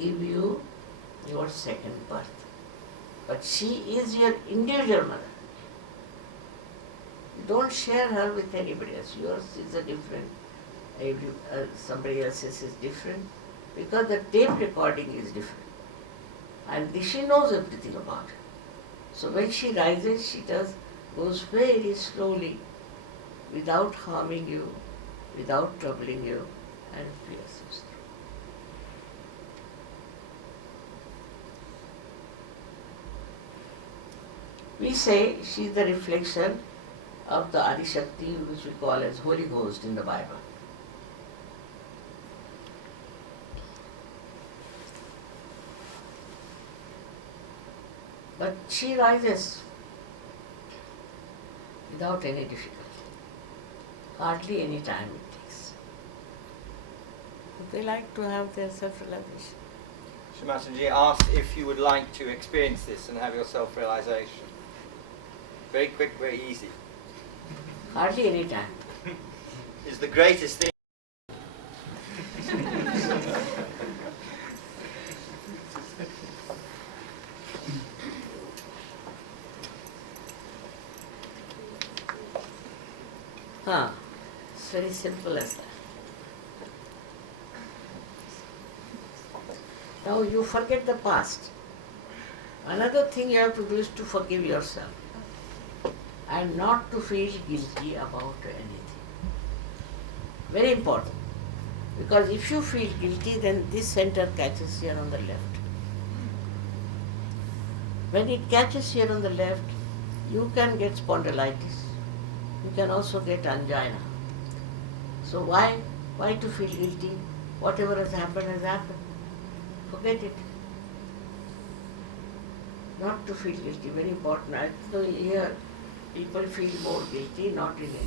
give you your second birth, but she is your individual mother. Don't share her with anybody else. Yours is a different, somebody else's is different, because the tape recording is different. And she knows everything about it. So when she rises, she goes very slowly, without harming you, without troubling you, and pierces through. We say she is the reflection of the Adishakti, which we call as Holy Ghost in the Bible. But she rises without any difficulty. Hardly any time it takes. They like to have their self-realization. Shri asked if you would like to experience this and have your self-realization. Very quick, very easy. Hardly any time. Is the greatest thing. It's very simple as that. Now you forget the past. Another thing you have to do is to forgive yourself and not to feel guilty about anything. Very important. Because if you feel guilty, then this center catches here on the left. When it catches here on the left, you can get spondylitis. You can also get angina. So why to feel guilty? Whatever has happened, forget it. Not to feel guilty, very important. I know here people feel more guilty, not in India.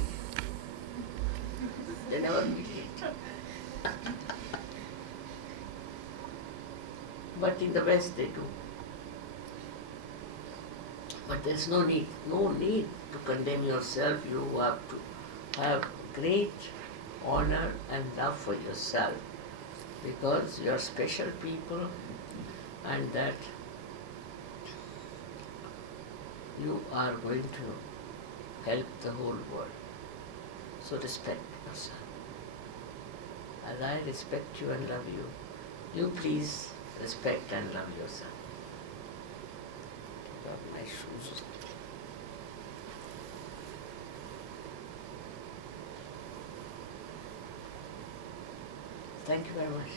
They never feel guilty. But in the West they do. But there's no need to condemn yourself. You have to have great honor and love for yourself because you're special people and that you are going to help the whole world. So respect yourself. As I respect you and love you, you please respect and love yourself. Got my shoes. Thank you very much.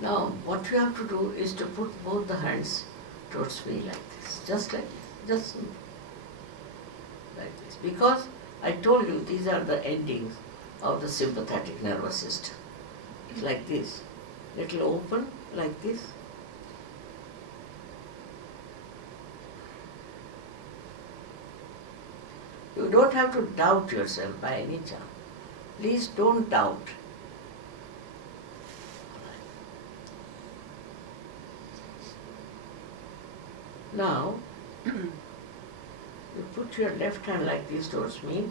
Now, what you have to do is to put both the hands towards me like this, just like this, just like this. Because I told you these are the endings of the sympathetic nervous system. It's like this. Little open like this. You don't have to doubt yourself by any chance. Please don't doubt. Now, you put your left hand like this towards me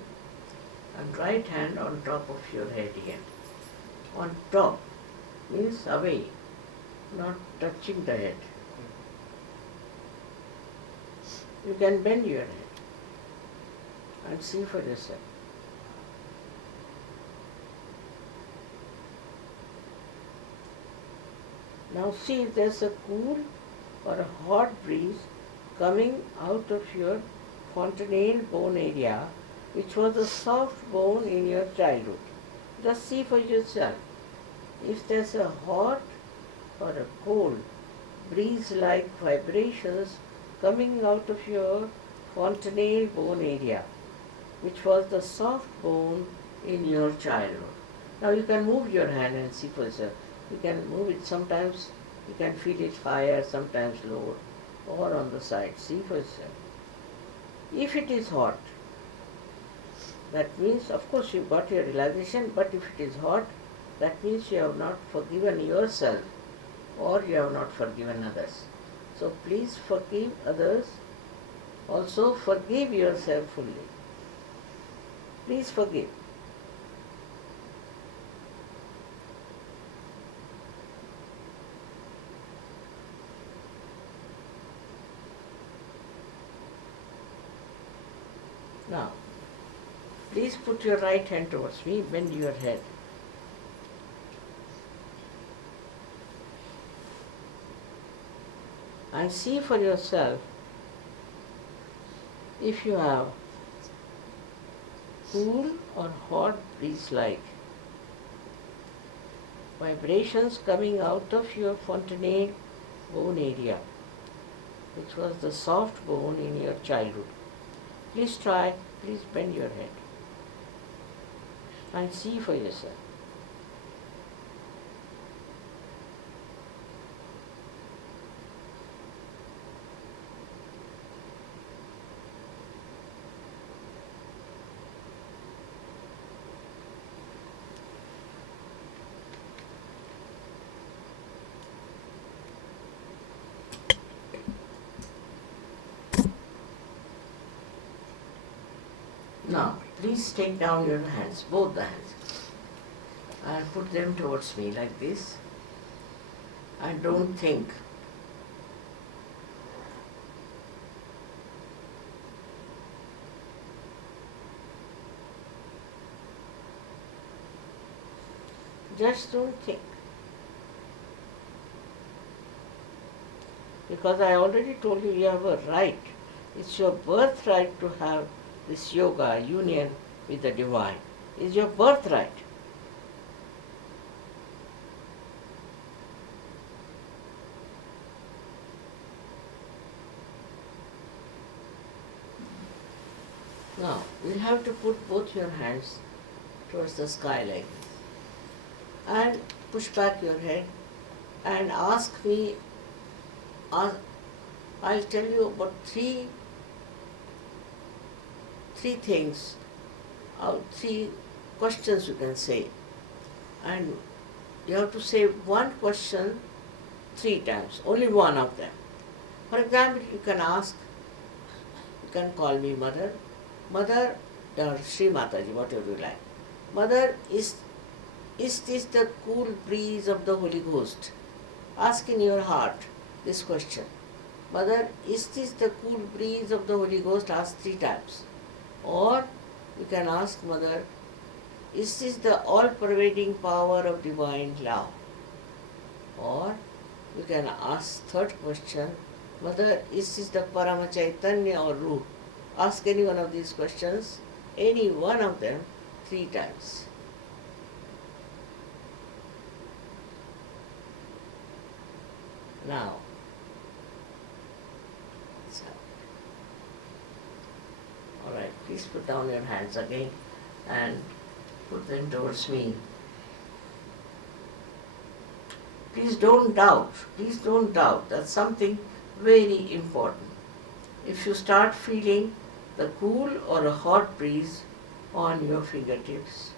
and right hand on top of your head here. On top means away, not touching the head. You can bend your head and see for yourself. Now see if there's a cool or a hot breeze coming out of your fontanelle bone area, which was a soft bone in your childhood. Just see for yourself. If there's a hot or a cold breeze-like vibrations coming out of your fontanelle bone area, which was the soft bone in your childhood. Now you can move your hand and see for yourself. You can move it sometimes, you can feel it higher, sometimes lower, or on the side. See for yourself. If it is hot, that means, of course, you got your realization, but if it is hot, that means you have not forgiven yourself or you have not forgiven others. So please forgive others, also forgive yourself fully. Please forgive. Now, please put your right hand towards me, bend your head. And see for yourself if you have cool or hot breeze-like vibrations coming out of your fontanelle bone area, which was the soft bone in your childhood. Please try, please bend your head and see for yourself. Now, please take down your hands, both the hands, and put them towards me like this. And don't think. Just don't think. Because I already told you, you have a right. It's your birthright to have this yoga union with the divine. It's your birthright. Now, you'll have to put both your hands towards the sky like this. And push back your head and ask me, I'll tell you about three things, or three questions you can say. And you have to say one question 3 times, only one of them. For example, you can ask, you can call me Mother, Mother or Sri Mataji, whatever you like. Mother, is this the cool breeze of the Holy Ghost? Ask in your heart this question. Mother, is this the cool breeze of the Holy Ghost? Ask 3 times. Or you can ask Mother, is this the all-pervading power of divine love? Or you can ask third question, Mother, is this the Parama Chaitanya or Ruh? Ask any one of these questions, any one of them 3 times. Now, all right, please put down your hands again and put them towards me. Please don't doubt. That's something very important. If you start feeling the cool or a hot breeze on your fingertips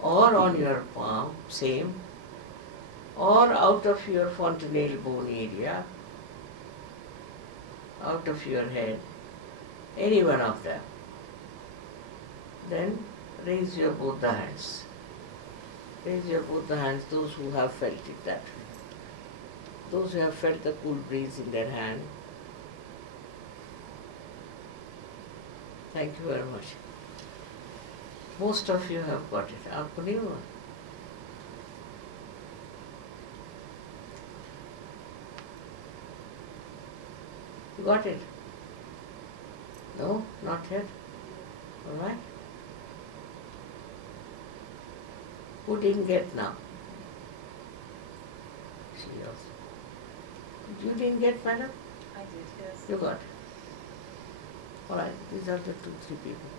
or on your palm, same, or out of your fontanelle bone area, out of your head, any one of them, then raise your both the hands. Raise your both the hands, those who have felt it that way. Those who have felt the cool breeze in their hand. Thank you very much. Most of you have got it. Apuniva. You got it? No, not yet. All right. Who didn't get now? She also. You didn't get, madam? I did, yes. You got it. All right, these are the 2-3 people.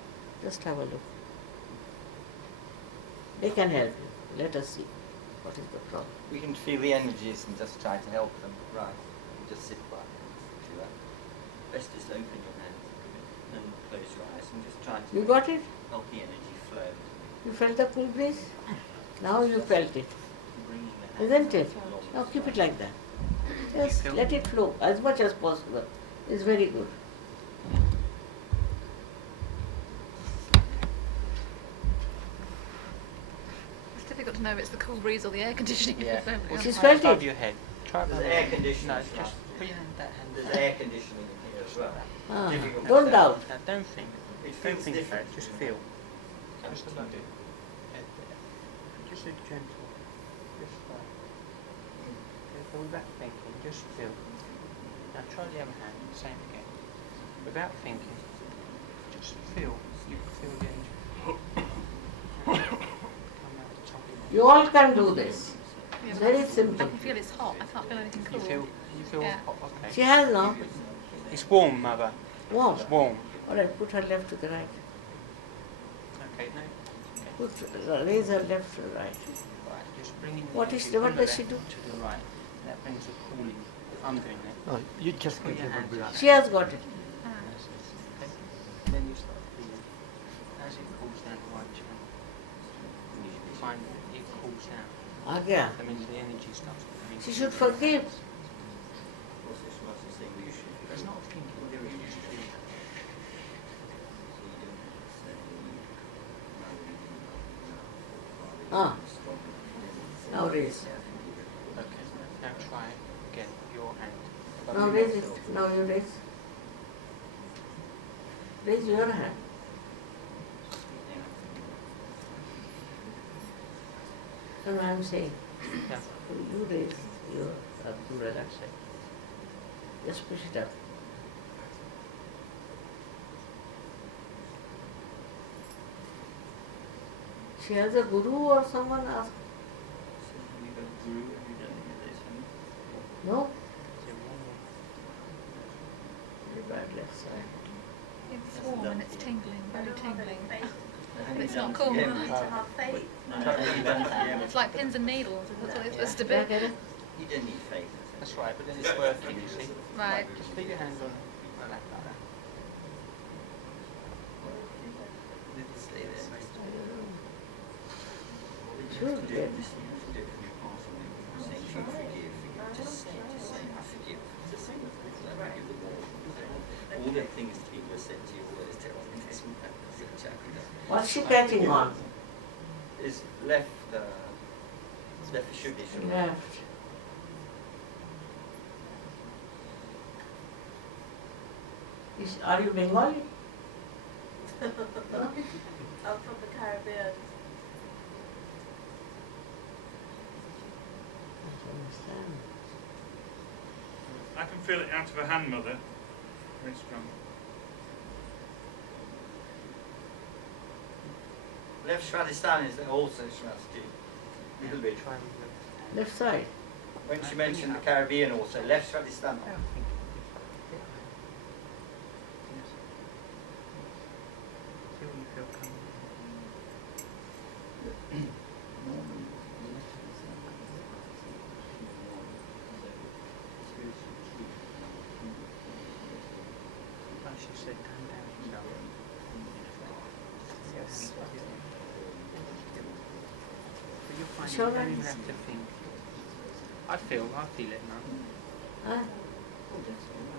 Just have a look. They can help you. Let us see what is the problem. We can feel the energies and just try to help them. Right. You just sit quiet. Do that. Best just open your hands and close your eyes and just try to You got it? help the energy flow. You felt the cool breeze? Now you felt it. Bringing the hands Isn't it? along Now the keep it spine. like that. Just let it flow as much as possible. It's very good. It's difficult to know if it's the cool breeze or the air conditioning. Yeah. She's felt Above it. your head. Try There's above air your head. conditioning. No, as well. just put your hand that hand. There's air conditioning in here as well. Ah, Difficult to don't say. doubt. Now, don't think. It Don't feels think about different. it. Just feel. Just above it. Head there. Just a gentle. Just like. Okay, without thinking, just feel. Now try the other hand. Same again. Without thinking, just feel. You can feel the energy. Come out the top of your You all can do this. Yeah, It's but very I simple. can feel it's hot. I can't feel anything cool. You feel Yeah. hot, okay. She has now. It's warm, mother. Warm. It's warm. All right, put her left to the right. Okay, no. Raise her left to the right. Right, just bringing What the is- energy what from the does she left do? to the right. That brings the cooling. I'm doing it. Oh, you just Put give your her a hands breeze. like She that. has got it. Ah. Okay. And then you start feeling as it cools down the right channel. You find that it cools down. Agya. That means the energy starts coming. She should forgive. What's this supposed to say? We should. It's not thinking, there is just feeling. Ah. Now raise. Okay. Now try again, your hand. above Now your raise head. it. Now you raise. Raise your hand. And I am saying, Yeah. you raise your umbrella. Just push it up. She has a guru or someone asked? No? Very bad left side. It's warm and it's tingling, very tingling. But it's not cool. We need to have faith. It's like pins and needles. That's what it's supposed to be. Back at it. You don't need faith. That's right, but then it's working, you see. Right. Just put your hands on my lap like that. Stay there. Sure, Do yeah. it from your heart and then if you forgive, just say, I forgive. Just say, I forgive the Lord. All the things people have said to you, always tell them this and that. What's she catching on? Is left, left should be. Left. Are you Bengali? I'm from the Caribbean. I can feel it out of her hand, Mother. Very strong. Left Svadhisthani is also Svasthi. A little bit. Left side. When she mentioned the Caribbean also, left Svadhisthani. She said, calm down, Yes. But you'll find Sure. you don't even have to think. I feel it now. हाँ?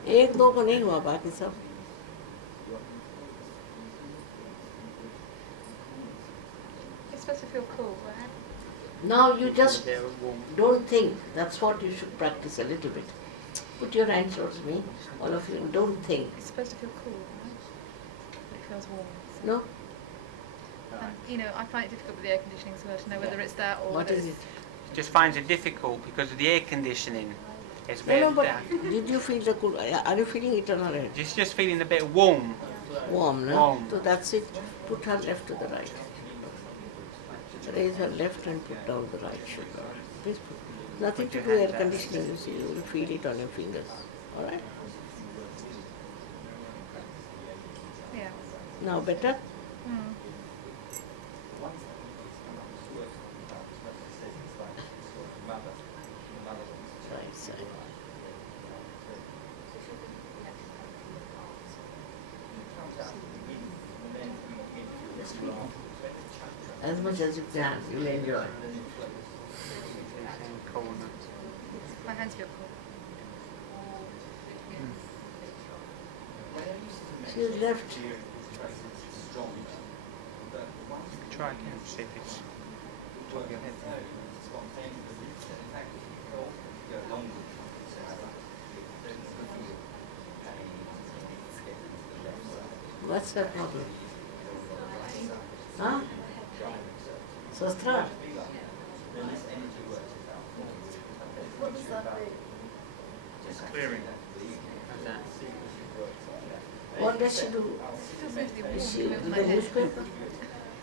एक दो को नहीं हुआ, बाकी सब You're supposed to feel cool, right? now you just They're warm. don't think. That's what you should practice a little bit. Put your hands towards me, all of you, and don't think. You're supposed to feel cool, right? It feels warm. No? And, you know, I find it difficult with the air conditioning as well to know whether it's that or What whether is it? She just finds it difficult because of the air conditioning. It's No, very no, but did you feel the cool? Are you feeling it on her head? just feeling a bit warm. Warm, no? Warm. So that's it. Put her left to the right. Raise her left and put down the right shoulder. Please put. Nothing to do air conditioning, you see. You will feel it on your fingers. All right? yeah. Now better? Mm. Right side. As much as you can, you'll enjoy. My hands feel cool. She's left. Try again, see if it's top of your head. What's her problem? Huh? Sastra? What does that mean? Just clearing. How's that? What does she do? It feels meant to be warm Is she coming off with my the head. newspaper?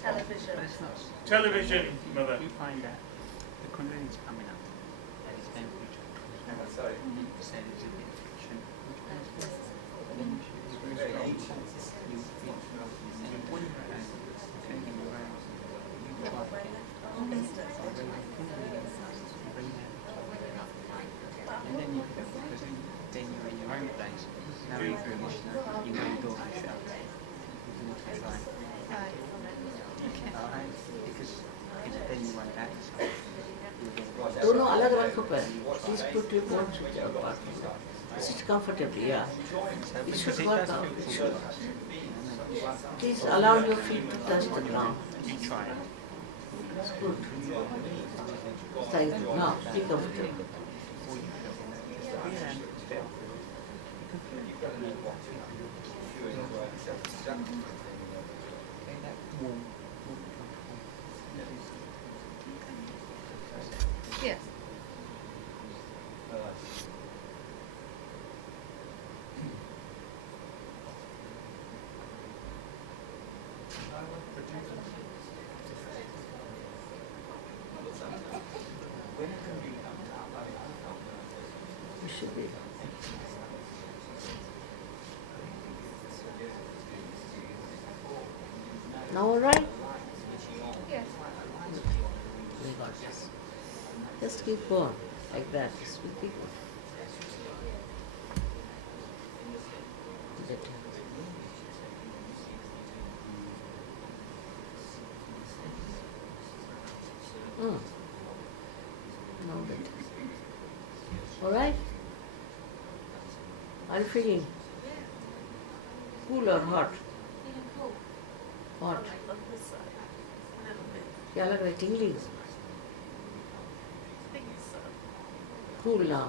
Television. But it's not. Television, Mother. You find out the kundalini's coming up at its temperature. Percent is a bit friction. Which one is this? It's very strong. You feel and you pull your hand, taking it around. You try to bring the kundalini, bring that and then you feel, because then you're in your own place. No ego listener, you know the door is shut. You need to try. Right. Okay. Alright? Because then you won't act so. दोनों अलग रखो पैर. Please put your bones apart. Sit comfortably, yeah. It should work out. It should. Please allow your feet to touch the ground. You try it. It's good. Thank you. Now, be comfortable. Or you feel. Just put your hand still. You can feel it. Okay, that warm. Yes. You should be. Now all right? Yes. We got this. Just keep going like that. Just keep going. Better. Now better. Are you feeling cool or hot? Feeling cool. Hot. On this side. A little bit. क्या लग रहा है? tingling? I think so. Cool now.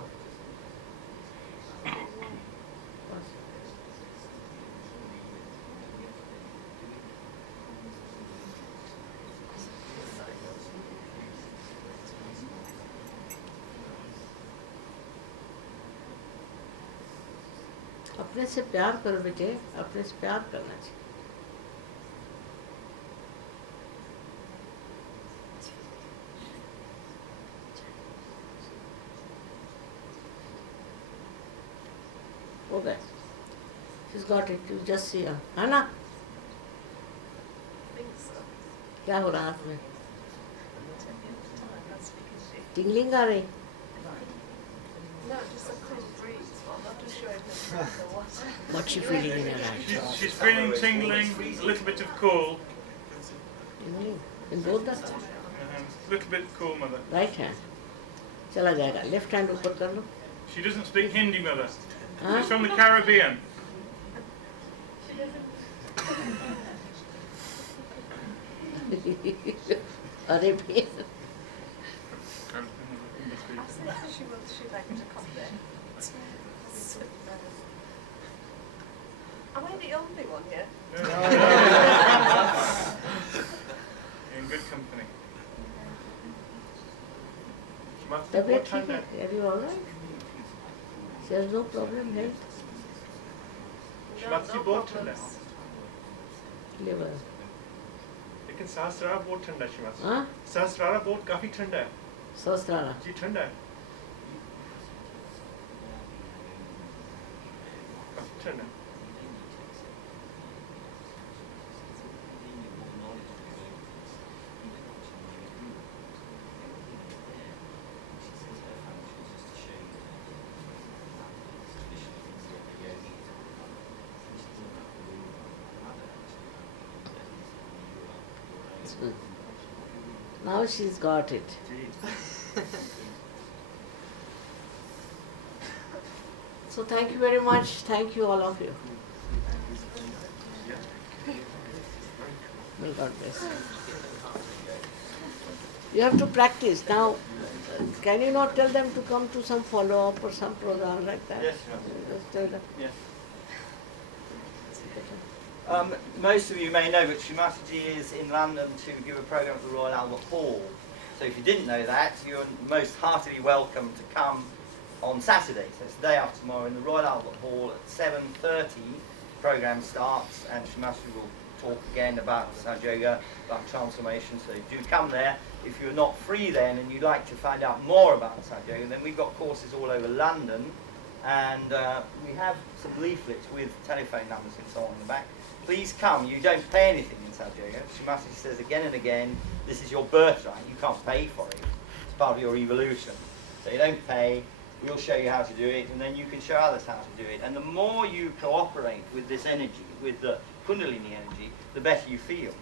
अपने से प्यार करो बेटे, अपने से प्यार करना चाहिए. हो गए. She's got it. You just see her. है ना? I think so. क्या हो रहा है हाथ में? That's because टिंगलिंग आ रही? no, just a cool breeze. Well, I'm not too sure if it's the water. What's she feeling in her hand? She's feeling tingling, a little bit of cool. Tingling. In both the A little bit cool, mother. right hand. चला जाएगा. Left hand ऊपर कर लो. She doesn't speak Hindi, mother. हाँ? She's from the Caribbean. अरे भी. I said she'd like me to come there. Am I the only one here? In good company. तबीयत ठीक है? Are you all right? She has no problem, health, Shmatsi बहुत ठंडा है. liver. लेकिन सहस्त्रारा बहुत ठंडा है शिमासी. हाँ? सहस्त्रारा बहुत काफी ठंडा है. सहस्त्रारा. जी ठंडा है. काफी ठंडा है. Now she's got it. So thank you very much. Thank you all of you. May God bless you. You have to practice. Now, can you not tell them to come to some follow-up or some program like that? Yes, Just tell them. Yes. Most of you may know, but Shrimati is in London to give a programme at the Royal Albert Hall. So if you didn't know that, you're most heartily welcome to come on Saturday. So it's the day after tomorrow in the Royal Albert Hall at 7:30. Programme starts, and Shrimati will talk again about Sahaja Yoga, about transformation. So do come there. If you're not free then and you'd like to find out more about Sahaja Yoga, then we've got courses all over London, and we have some leaflets with telephone numbers and so on in the back. Please come. You don't pay anything in Sahaja Yoga. Shrimati says again and again, this is your birthright. You can't pay for it. It's part of your evolution. So you don't pay. We'll show you how to do it, and then you can show others how to do it. And the more you cooperate with this energy, with the Kundalini energy, the better you feel.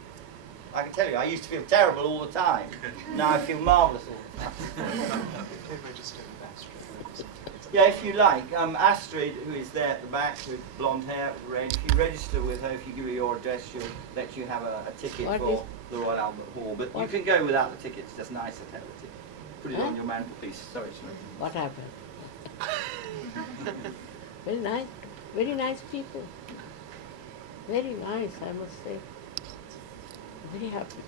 I can tell you, I used to feel terrible all the time. Now I feel marvellous all the time. Yeah, if you like. Astrid, who is there at the back with blonde hair, red, if you register with her, if you give her your address, she'll let you have a ticket What for is- the Royal Albert Hall. But you What- can go without the ticket. It's just nicer to have a ticket. Put it Huh? on your mantelpiece. Sorry, Shrimati. What happened? Very nice people. Very nice, I must say. Very happy.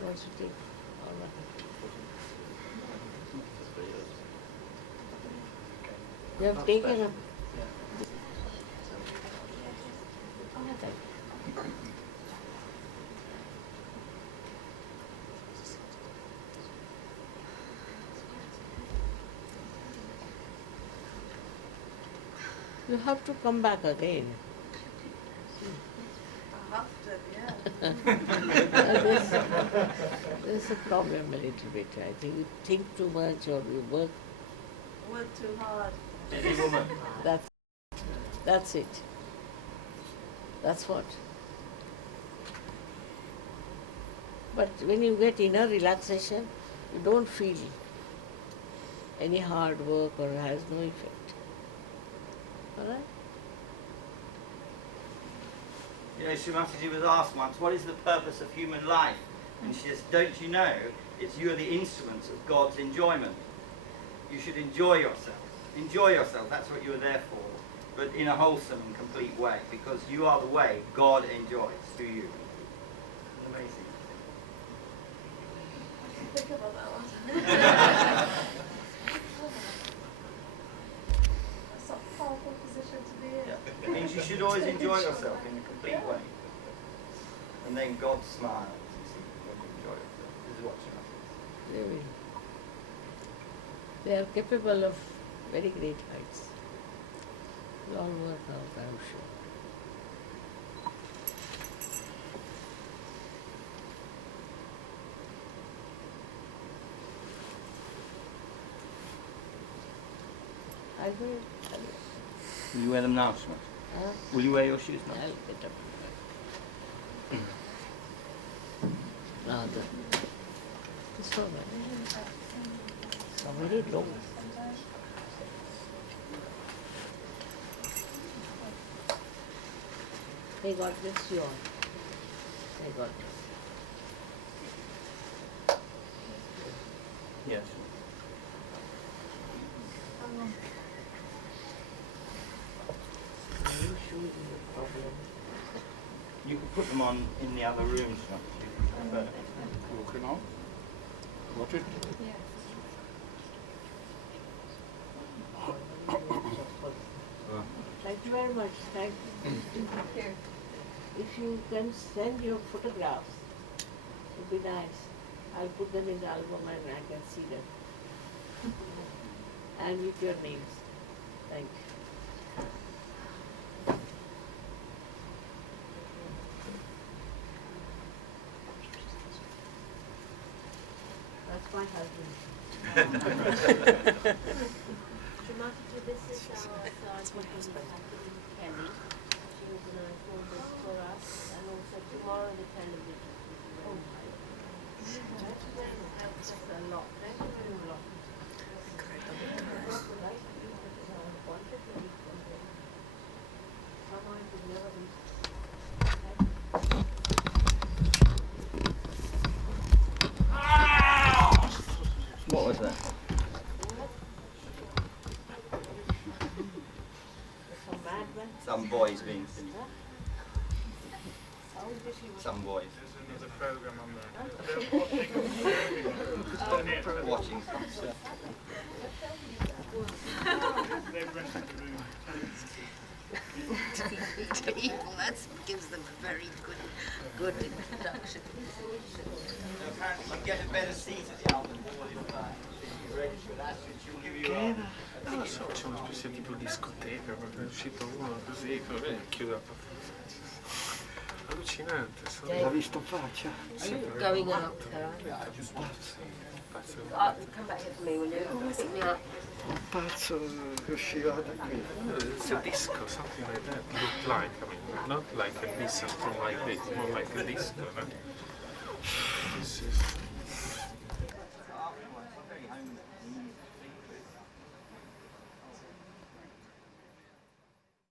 You want to take all right. You have taken a. Oh, thank you. You have to come back again. After, yeah. There's a problem a little bit. I think you think too much or you work. Work too hard. Busy woman. That's it. That's what. But when you get inner relaxation, you don't feel any hard work or has no effect. Alright? You know, Sri Mataji was asked once, what is the purpose of human life? And she says, don't you know, it's you are the instruments of God's enjoyment. You should enjoy yourself. Enjoy yourself, that's what you are there for. But in a wholesome and complete way, because you are the way God enjoys through you. Amazing. Think about that one. That's a powerful position to be in. Yeah. It means you should always enjoy yourself in a complete way. And then God smiles, you see, when you enjoy yourself. This is what she They will. They are capable of very great heights. It will all work out, I am sure. I will. Will you wear them now, Sri Mataji? Will you wear your shoes now? I'll get up. Now this one, it's very low. Hey God bless you all. Hey God. Yes. You should be a problem. You could put them on in the other rooms, Sri Mataji. But Okay now? Got it? Yeah. Thank you very much. Thank you. If you can send your photographs, it would be nice. I'll put them in the album and I can see them. And with your names. Thank you. That's my husband. Mataji, this is our Kelly. She was going to record this for us, and also tomorrow the television. Oh my God. That helps us a lot. Thank you very much. Someone could never be. what was that? Some madman. Some boys being silly. Some boys. There's another program on there. They're Watching some stuff. They've rented the room. Well, that gives them a very good introduction. Apparently you get a better seat at the album board if you're registered. She'll give you a... Non lo so, c'è una specie tipo discoteca, proprio è uscito uno così, poi chiude la porta. Allucinante, L'ha visto in faccia? Going up. Pazzo. Come back here for me, will you? Un pazzo che usciva da qui. It's a disco, something like that. Looked like, I mean, not like a this, something like this, more like a disco, no? This is...